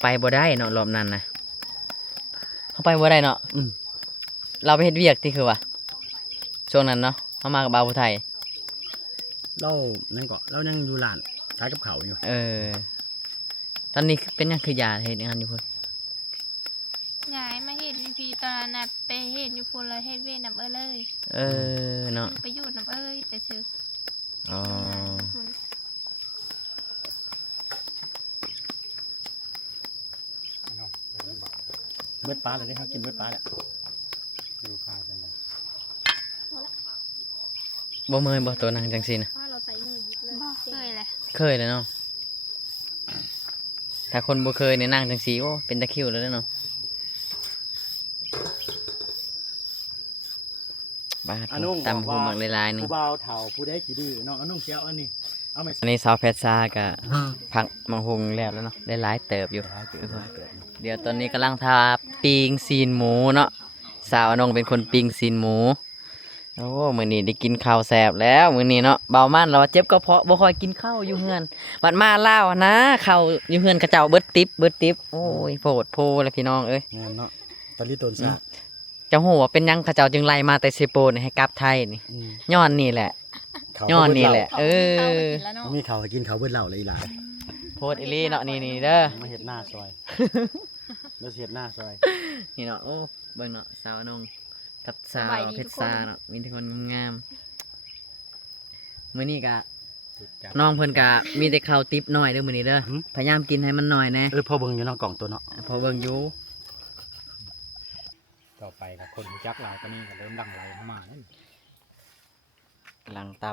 ไปบ่ได้เนาะรอบนั้นนะเขาไปบ่ได้เนาะเราไปเฮ็ดเวียกที่คือว่าช่วงนั้นเนาะเขามากับบ่าวผู้ไทย เรานั่นก็เรายังอยู่ร้านขายกับเขาวอยู่ ตอนนี้เป็นยังคือยาเฮ็ดงานอยู่เพิ่น ย้ายมาเฮ็ดอยู่พี่ตอนนั้นน่ะไปเฮ็ดอยู่พุ่นแล้วเฮ็ดเวรนำเลย เนาะ ไปอยู่นำแต่ซื้อ อ๋อ พุ่น เนาะไปนี่บอก เบิดปลาเลยได้เขากินเบิดปลาแหละ ดูข่าวจังเลย บ่เมื่อยบ่ตัวนางจังซี่นะ ว่าเราใส่มือยิบเลยบ่เคยเลย เคยแล้วเนาะถ้าคนบ่เคยเนี่ยนั่งจังซี่โอ้เป็นตะคริวแล้วเนาะบาดตำหูมักหลายๆนึง ผู้บ่าวเฒ่าผู้ใดขี้ดื้อน้องอนงเสียวอันนี้เอาไป อันนี้สาวเพชรซาก็พักมังหุงแล้วเนาะได้หลายเติบอยู่ เดี๋ยวตอนนี้กำลังทาปิงซีนหมูเนาะสาวอนงเป็นคนปิงซีนหมูโอ้มื้อนี้ได้กินข้าวแซ่บแล้วมื้อนี้เนาะเบามันเราเจ็บกระเพาะบ่ค่อยกินข้าวอยู่เฮือนบัดมาลาวนะข้าวอยู่เฮือนกระเจ้าเบิดติ๊บโอ้ยโพดโพเลยพี่น้องเอ้ย งานเนาะตอนนี้ต้นซา เจ้าฮู้ว่าเป็นหยังกระเจ้าจึงไล่มาแต่เซโปนี่ให้กลับไทยนี่ย้อนนี่แหละย้อนนี่แหละ เอาไปกินแล้วเนาะ มีเขาวให้กินเขาวเบิดเหล่าเลยอีหลาย โพดอีหลีเนาะนี่เด้อ มาเห็ดหน้าซอยแล้วเสียดหน้าซอย นี่เนาะโอ้เบิ่งเนาะสาวอนงกับสาวเพชรซาเนาะมีแต่คนงามๆมื้อนี้ก็ สุดจัด น้องเพิ่นก็มีแต่ข้าวติ๊บน้อยเด้อมื้อนี้เด้อพยายามกินให้มันน้อยแหน่ พอเบิ่งอยู่เนอกกล่องตัวเนาะ พอเบิ่งอยู่ ต่อไปกับคนรู้จักเราตอนนี้ก็เริ่มดังไหลเข้ามาแล้ว กำลังต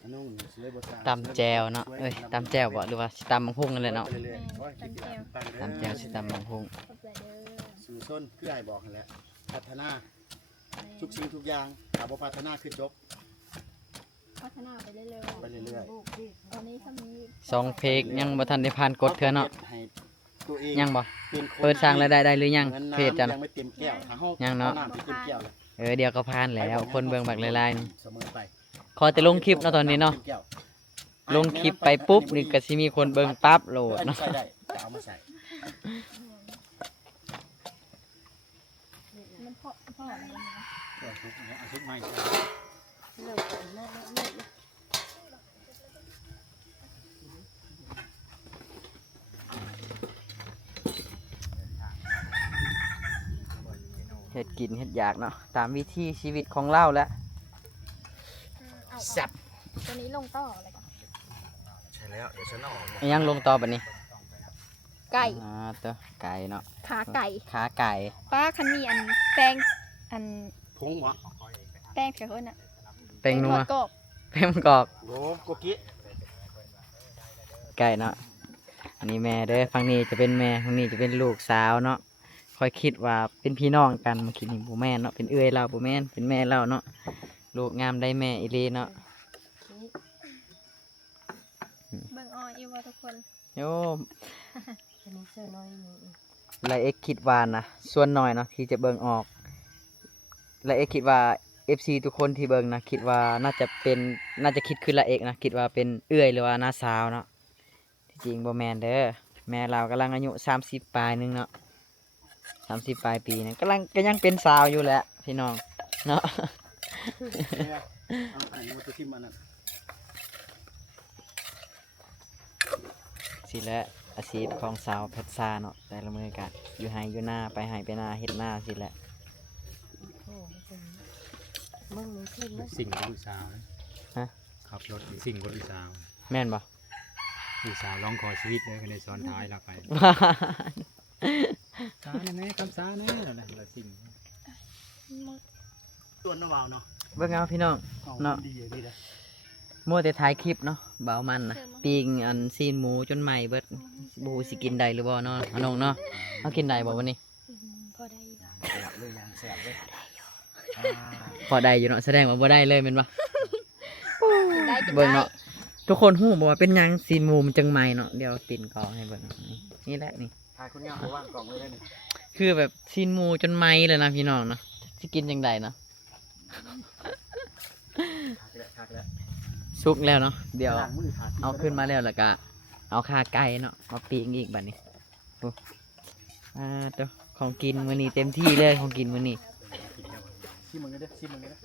อันนู้นเลยบ่ซ่า ำแจวเนาะเอ้ยตำแจวบ่หรือว่าสิตำบักหุ่งนั่นแหละเนาะ ไปเรื่อยๆโอ้ยคิดว่าตั้งเด้อ ตำแจวสิตำบักหุ่ง ขอบใจเด้อ สู่ส้นคือไอ้บอกนั่นแหละพัฒนาทุกสิ่งทุกอย่างถ้าบ่พัฒนาคือจบ พัฒนาไปเรื่อยๆ ไปเรื่อย ตอนนี้ถ้ามี สองเพลงยังบ่ทันได้ผ่าน ๆ กดเทื่อเนาะ ให้ตัวเอง ยังบ่ เป็นคน เปิดสร้างรายได้ได้หรือยัง งิน เพจจ้ะ ยังไม่เต็มแก้วถ้าเฮา ยังเนาะ อน้ำไปเต็มแก้วเลย เดี๋ยวก็ผ่านแล้วคนเบิ่งบักหลายๆนี่ เสมอไป ขอแต่ลงคลิปเนาะตอนนี้เนาะ ต็มแก้ว ลงคลิปไปปุ๊บนี่ก็สิมีคนเบิ่งปั๊บโหลด อันนี้ เนาะ ใส่ได้แต่เอามาใส่ มันพ่ออะไรนะ ก็ทุกเนี่ยอาทิตย์ใหม่ เฮ็ดกินเฮ็ดอยากเนาะตามวิธีชีวิตของเราแล้ว เอา แซ่บ ตัวนี้ลงต่ออะไรกัน ใช่แล้วเดี๋ยวฉันเอาออก ยังลงต่อบัดนี้ ไก่ ตัวไก่เนาะ ขาไก่ ขาไก่ ป้าคันมีอันแป้งอัน พงหวะ แป้งกับเพิ่นอ่ะ แป้งนัว ทอดกรอบ แป้งมะกอก โอ้โกกิ ไก่เนาะอันนี้แม่เด้อฝั่งนี้จะเป็นแม่ฝั่งนี้จะเป็นลูกสาวเนาะ คอยคิดว่าเป็นพี่น้องกันมาคิดนี่บ่แม่นเนาะเป็นเอื้อยเราบ่แม่นเป็นแม่เราเนาะลูกงามได้แม่อีหลีเนาะ เบิ่งออยอีว่าทุกคน โย อันนี้เสื้อน้อยอยู่ ไลเอ็กคิดว่านะส่วนน้อยเนาะที่จะเบิ่งออกไลเอ็กคิดว่า FC ทุกคนที่เบิ่งนะคิดว่าน่าจะคิดคือไลเอ็กนะคิดว่าเป็นเอื้อยหรือว่าน้าสาวเนาะที่จริงบ่แม่นเด้อแม่เรากำลังอายุ30ปลายหนึงเนาะ30ปลายปีนะก็ยังเป็นสาวอยู่แหละพี่น้องเนาะ เอาอันนี้มาชิมอันนั้น สิและอาชีพของสาวเพชรซาเนาะแต่ละมือกันอยู่ไฮอยู่หน้าไปไฮไปหน้าเฮ็ดหน้าสิแหละ โอ้เป็นมึงนี่ขึ้นแล้ว สิ่งของลูกสาวนะ ฮะ ขับรถสิ่งของลูกสาว แม่นบ่ ลูกสาวร้องขอชีวิตเลยก็เลยซ้อนท้ายเราไปสาแน่แม่คำสาแน่นั่นแหละเราสิ่ง ส่วนน้ำวาวเนาะ เบิ่งเอาพี่น้อง เนาะ ดีเลยนะ มัวแต่ถ่ายคลิปเนาะเบามันนะปิ้งอันซีนหมูจนใหม่เบิดบ่ฮู้สิกินได้หรือบ่เนาะเอาน้องเนาะเอากินได้บ่วันนี้ พอได้อยู่ แสบเลยยังแสบเลย พอได้อยู่เนาะแสดงว่าบ่ได้เลยแม่นบ่ ได้กิน เบิ่ง ได้ เนาะทุกคนฮู้บ่ว่าเป็นหยังซีนหมูมันจังใหม่เนาะเดี๋ยวตินกองให้เบิ่งนี่แหละนี่ ทายคุณย่าเอาว่างกล่องไว้ได้นี่ คือแบบซีนหมูจนไหม้เลยนะพี่น้องเนาะสิกินจังไดเนาะ ทากแล้ว สุกแล้วเนาะเดี๋ยว ล้างมือทา เอาขึ้นมาแล้วแล้วก็เอาขาไก่เนาะมาปิ้งอีกบัดนี้โอ้เจ้าของกินมื้อนี้เต็มที่เลยของกินมื้อนี้ ชิมมึงก็ได้ชิมมึงก็ได้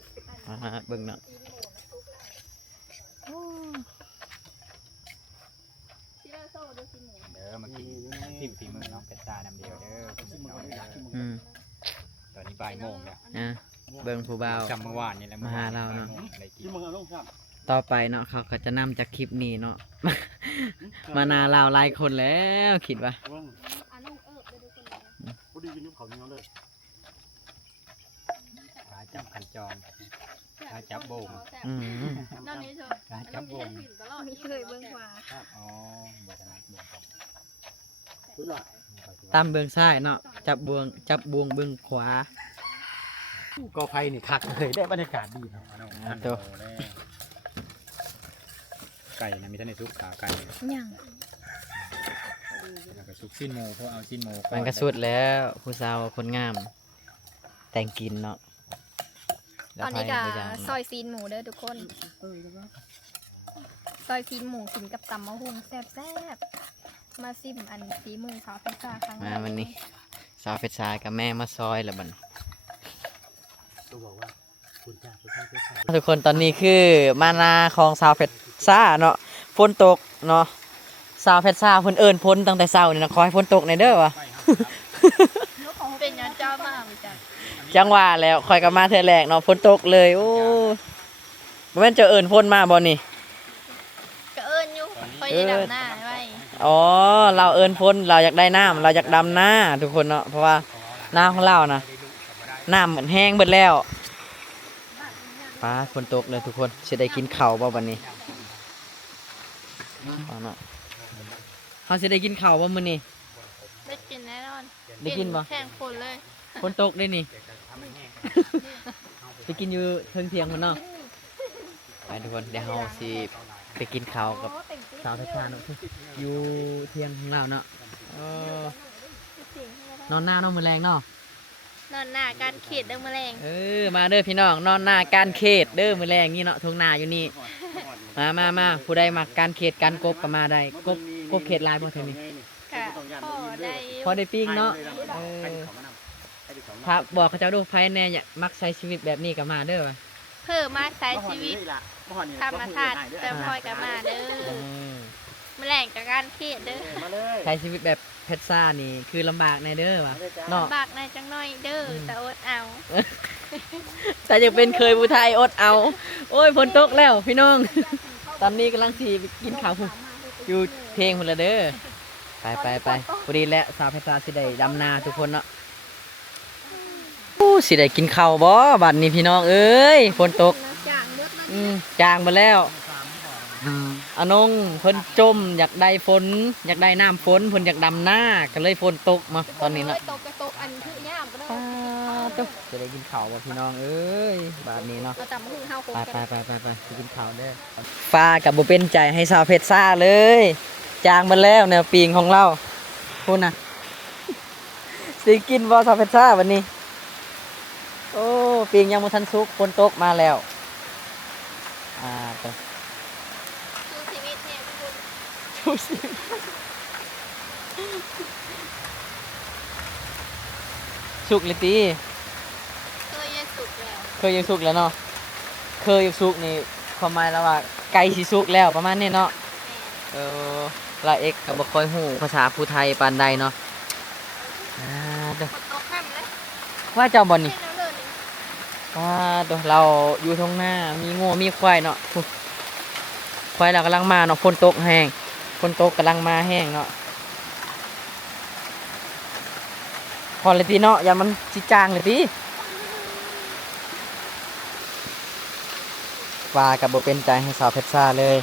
เบิ่งเนาะ ที่เราโซ่ดูสิหมู เด้อมากินทิมฝีมือน้องเป็ดตาน้ำเดียวเด้อ ชิมมึงก็ได้ชิมมึง อืม ตอนนี้บ่ายโมงแล้ว เบิ่งผู้บ่าว จำเมื่อวานนี่แหละ มาหาเราเนาะ อะไรกิน ชิมมึงเอาลงครับ ต่อไปเนาะเขาก็จะนำจากคลิปนี้เนาะ มานาลาวหลายคนแล้วคิดว่า ว่าง อันนู้นเด้อทุกคนเลยนะ พอดีกินนิ้วเขาเนื้อเลย ขาจับขันจองขาจับโบง อืม นอนนี้เถอะ ขาจับโบง มีเคยเบิ่งขวา อ๋อบ่ถนัดบ่ครับ คุณล่ะ ตามเบื้องซ้ายเนาะจับบวงเบื้องขวา กอไผ่นี่คักเลยได้บรรยากาศดีเนาะ อ่าตัว ไก่นะมีท่านในซุปขาไก่ ยัง แล้วก็ซุปสิ้นโมเพราะเอาสิ้นโม มันกระสุดแล้วผู้สาวคนงาม แต่งกินเนาะ ตอนนี้ก็ แล้วไป ซอยซีนหมูเด้อทุกคนซอยซีนหมูกินกับตำมะฮุ่งแซ่บๆมาซิมอันฝีมือสาวพิซซ่าครั้งแร มาก วันนี้สาวเพชรชายกับแม่มาซอยแล้วบัดน ตัวบอกว่าคุณจ้าคุณจ้าคุณจ้า ทุกคนตอนนี้คือมานาของสาวเพชรซ่าเนาะฝนตกเนาะสาวเพชรซ่าเพิ่นเอิ้นพ้นตั้งแต่เช้านี่นะขอให้ฝนตกในอยเด้อวะ เป็นยันเจ้ามากจ้ะ จังหว่าแล้วคอยกับมาเธอแรกเนาะฝนตกเลยโอ้บ่แม่นเจะเอิ้นพ้นมาบ่นี่ ก็เอิญอยู่คอยได้ดำหน้าไว้ อ๋อเราเอิ้นพ้นเราอยากได้น้ำเราอยากดำหน้าทุกคนเนาะเพราะว่าหน้าของเรานะน้ำเหมือนแห้งเบิดแล้วฟ้าฝนตกเลยทุกคนสิได้กินข้าวบ่วันนี้เอาเนาะเขาสิได้กินข้าวบ่มื้อนี้ ได้กินแน่นอน ได้กินบ่ แข่งคนเลย ฝนตกเลยนี่ ไปกินอยู่เทิงเทียงมันเนาะไปทุกคนเดี๋ยวเราสิไปกินข้าวกับสาวเพชรชาเนาะอยู่เทียงของเราเนาะเออนอนหน้านอนมือแรงเนาะ นอนหน้าการเขีดเด้อแมลง มาเด้อพี่น้องนอนหน้าการเขตเด้อมือแรงนี่เนาะทงนาอยู่นี่มาผู้ใดมักการเขตการกบก็มาได้กบเขตลายบ่เท่านี้ ค่ะพ่อได้ พอได้ปิ้งเนาะครับบอกเขาเจ้าดูไพ่แน่อยากมักใช้ชีวิตแบบนี้ก็มาเด้อ เพิ่มมากใช้ชีวิตธรรมชาติแต่พลอยกับมาเด้อแมลงกับการเขีดเด้อ มาเลย ใช้ชีวิตแบบเพชรซ่านี่คือลำบากในเด้อวะเนาะ ลำบากในอยจังน้อยเด้อแต่อดเอา แต่ยังเป็นเคยผู้ไทยอดเอา โอ้ยฝนตกแล้วพี่น้อง ตอนนี้กำลังสีกินข้าวผู้อยู่เพลงพุ่นละเด้อไปพอดีแล้วสาวเพชรซ่าสิได้ดำนาทุกคนเนาะอู้สิได้กินข้าวบ่บัดนี้พี่น้องเอ้ยฝนตก จางเลือก จางมาแล้ว อานงเพิ่นจมอยากได้ฝนอยากได้น้ำฝนเพิ่นอยากดำหน้าก็เลยฝนตกมาตอนนี้เนาะ ตกกระตกอันคือย่ามก็ได้ ป้าตุ๊จะได้กินข้าวบ่พี่น้องเอ้ยบาดนี้เนาะ เราจำมือเฮาคง ไป กัน ไปกินข้าวเด้อฟ้ากับบ่เป็นใจให้สาวเพชรซ่าเลยจางมาแล้วแนวปิงของเราพูดนะ สิกินบ่สาวเพชรซ่าวันนี้โอ้ปิงยังบ่ทันสุกฝนตกมาแล้วไป คือชีวิตเนี่ยคุณ ดูสิสุกเลยตี เคยยังสุดแล้ว เคยยังสุกแล้วเนาะเคยยังสุกนี่ความหมายแล้วว่าไก่สิสุกแล้วประมาณนี้เนาะลาเอ็กกับบ่ค่อยฮู้ภาษาผู้ไทยปานใดเนาะเด้อ มันตกแค่เลย ว่าเจ้าบ่นี่ แค่นั้นเลย เด้อเราอยู่ทงหน้ามีงัวมีควายเนาะควายเรากำลังมาเนาะฝนตกแห้งฝนตกกำลังมาแห้งเนาะพอเลยตีเนาะอย่ามันสิจางเลยตีว่ากับบ่เป็นใจให้สาวเพชรซ่าเลย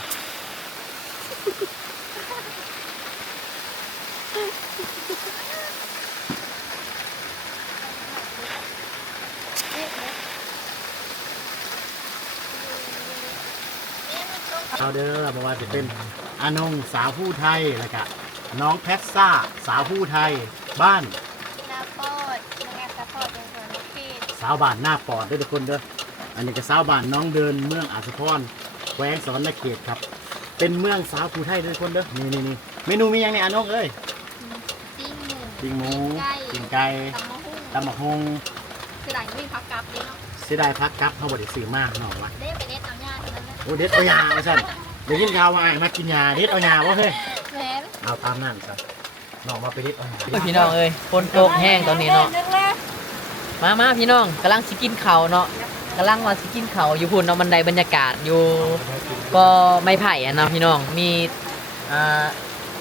เอาเด้อบอกว่าจะเป็นอานงสาวผู้ไทยแล้วก็น้องแพทซ่าสาวผู้ไทยบ้าน นาปอดงานซัพพอร์ตเป็นส่วนที่ สาวบ้านหน้าปอดเด้อทุกคนเด้ออันนี้ก็สาวบ้านน้องเดินเมืองอัศพรแขวงสอนและเขตครับเป็นเมืองสาวผู้ไทยเด้อทุกคนเด้อนี่เมนูมีหยังเนี่ยอานงเอ้ย จิ้งหมู ปิ้งหมูปิ้งไก่ ตำมะฮุ่ง ตำบักฮง คือหลังวิ่งพักกลับนี่เนาะ เสียดายพักกับเขาบ่ได้ซื้อมากหน่อวะ ได้ไปเน็ตเอาญาตินั้นนะ โอ้เด็ดเอายาว่าซั่นได้ยินข่าวว่าอ้ายมากินยาเด็ดเอายาบ่เฮ้ย แหวน เอาตามนั่นซะน้องมาไปเด็ดเอายา พี่น้องเอ้ยฝนตกแห้งตอนนี้เนาะมาพี่น้องกำลังสิกินข้าวเนาะกำลังว่าสิกินข้าวอยู่พุ่นเนาะบันไดบรรยากาศอยู่ก็ไม่ไผ่อะเนาะพี่น้องมี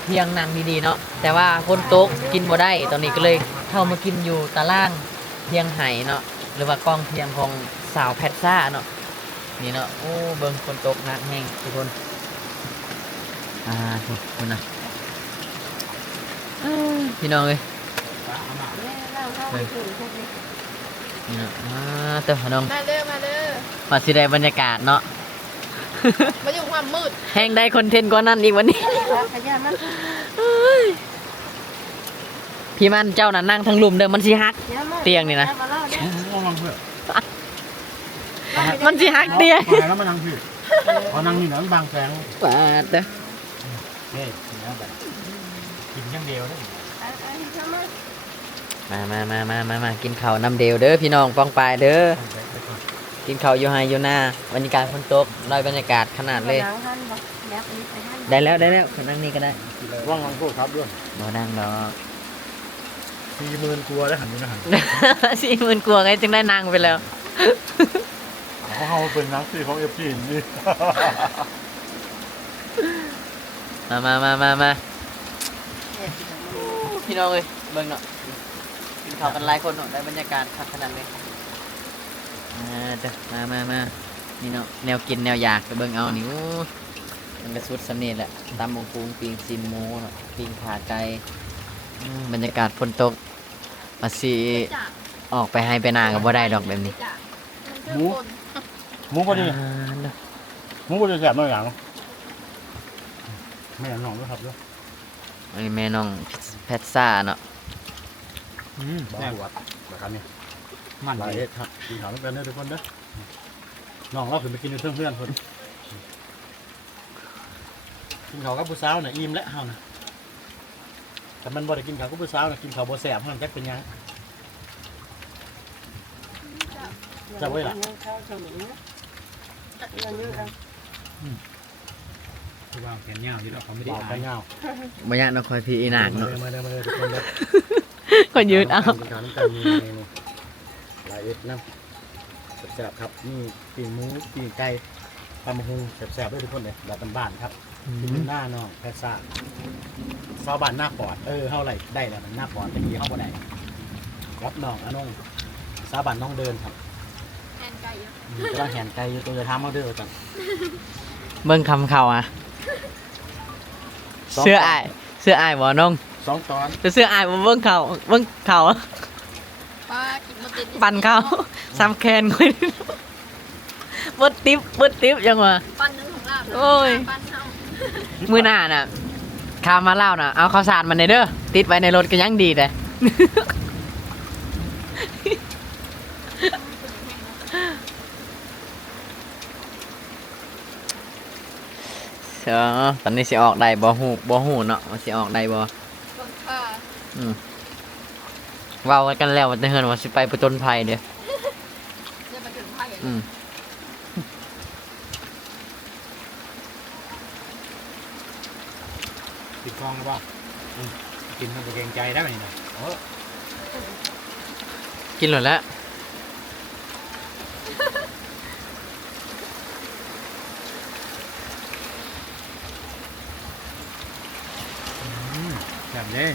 เพียงนั่งดีๆเนาะแต่ว่าฝนตกกินบ่ได้ตอนนี้ก็เลยเข้ามากินอยู่ตารางเพียงไห้เนาะหรือว่ากองเพียงของสาวแพทซ่าเนาะนี่เนาะโอ้เบิ่งฝนตกหนักแห้งทุกคนทุกคนนะพี่น้องเอ้ยนี่เนาะเติมพี่น้อง มาเด้อมาเด้อ มาสิได้บรรยากาศเนาะ มาอยู่ความมืด แห้งได้คอนเทนต์กว่านั้นอีกวันนี้ ขยันมัน พี่มันเจ้าน่ะนั่งทั้งลุมเด้อมันสิฮัก เตียงนี่นะ มาเล่าเนี่ย เอาลองเพื่อ มันสิฮักเตียง มาแล้วมานั่งพี่เอานั่งนี่นะมันบางแสง ปาดเด้อ เฮ้ยเนี่ยแบบกินอย่างเดียวได้ มากินข้าวน้ำเดียวเด้อพี่น้องป้องปลายเด้อกินข้าวอยู่ไฮอยู่หน้าบรรยากาศฝนตกลอยบรรยากาศขนาดเลย ได้แล้วนั่งนี่ก็ได้ ว่างวังโคครับด้วย บ่นั่งดอก 40,000กลัวได้หันดูนะหัน 40,000กว่าไงจึงได้นั่งไปแล้ว เขาเป็นนักซีของเอฟซีนี่ มาพี่น้องเอ้ยเบิ่งเนาะกินข้าวกันหลายคนเนาะได้บรรยากาศคักขนาดเลยเด้อมานี่เนาะแนวกินแนวอยากไปเบิ่งเอานี่โอ้มันกระสุดสำเนียแหละตำบักหุ่งปิ้งซีนหมูเนาะปิ้งขาไก่บรรยากาศฝนตกมาสิออกไปให้ไปนาก็บ่ได้ดอกแบบนี้ หมูพอดี เด้อ หมูพอดีแสบหน่อยหลังไม่อยากหนองด้วยครับด้วย อันนี้แม่น้องแพทซ่าเนาะ บ้าหัวแบบนี้มันเลยครับกินข้าวด้วยกันเด้อทุกคนเด้อน้องเราขึ้นไปกินอยู่เพื่อนคนกินข้าวกับผู้สาวน่ะอิ่มแล้วเฮานะแต่มันบ่ได้กินข้าวกับผู้สาวน่ะกินข้าวบ่แซ่บมันจักเป็นยังจะไว้ล่ะ คือว่าแขนยาวที่เราเขาไม่ได้ บ่าว อา กัน ย ยาว บ่ยากเนาะคอยพี่อีหนักเนาะ มาเด้อทุกคนเด้อ ก็ยืนเอา กินข้าวน้ำกันมีเมนูหลายเอ็ดน้ำแซ่บๆครับนี่ปีกหมูปีกไก่ปลาหมึกแซ่บๆด้วยทุกคนเลยแบบบ้านๆครับที่เป็นหน้าน้องแพทซ่าชาวบ้านหน้าปอดเฮาไหลได้แล้วมันหน้าปอดตะกี้เฮาบ่ได้รับน้องอนงชาวบ้านน้องเดินครับ แอนไก่อยู่ กำลังแหนไก่อยู่ตัวจะทำเอาเด้อจัง เบิ่งคำเขาอ่ะเสื้ออายบ่น้อง 2 ตอน แต่เสื้ออายบ่เบิ่งเขาป้ากินมาติด ปั่นเขาซ้ำแคนคุยบดติ๊บยังวะ ปั้นนึงของลาบ โอ้ย ปั้นเฮา มื้อหน้าน่ะข้ามมาเล่าน่ะเอาข้าวสารมาในเด้อติดไว้ในรถก็ยังดีแต่ตอนนี้สิออกได้บ่ฮู้เนาะว่าสิออกได้บ่ ต้นค่ะ เว้ากันแล้วว่าจะเฮือนว่าสิไปประจนภัยเด้อ จะมาถึงไผ่ อืม ติดกล้องแล้วป่ะกินมันก็เกรงใจได้ไหมนี่นะโอ้ กินหมดแล้ว แบบนี้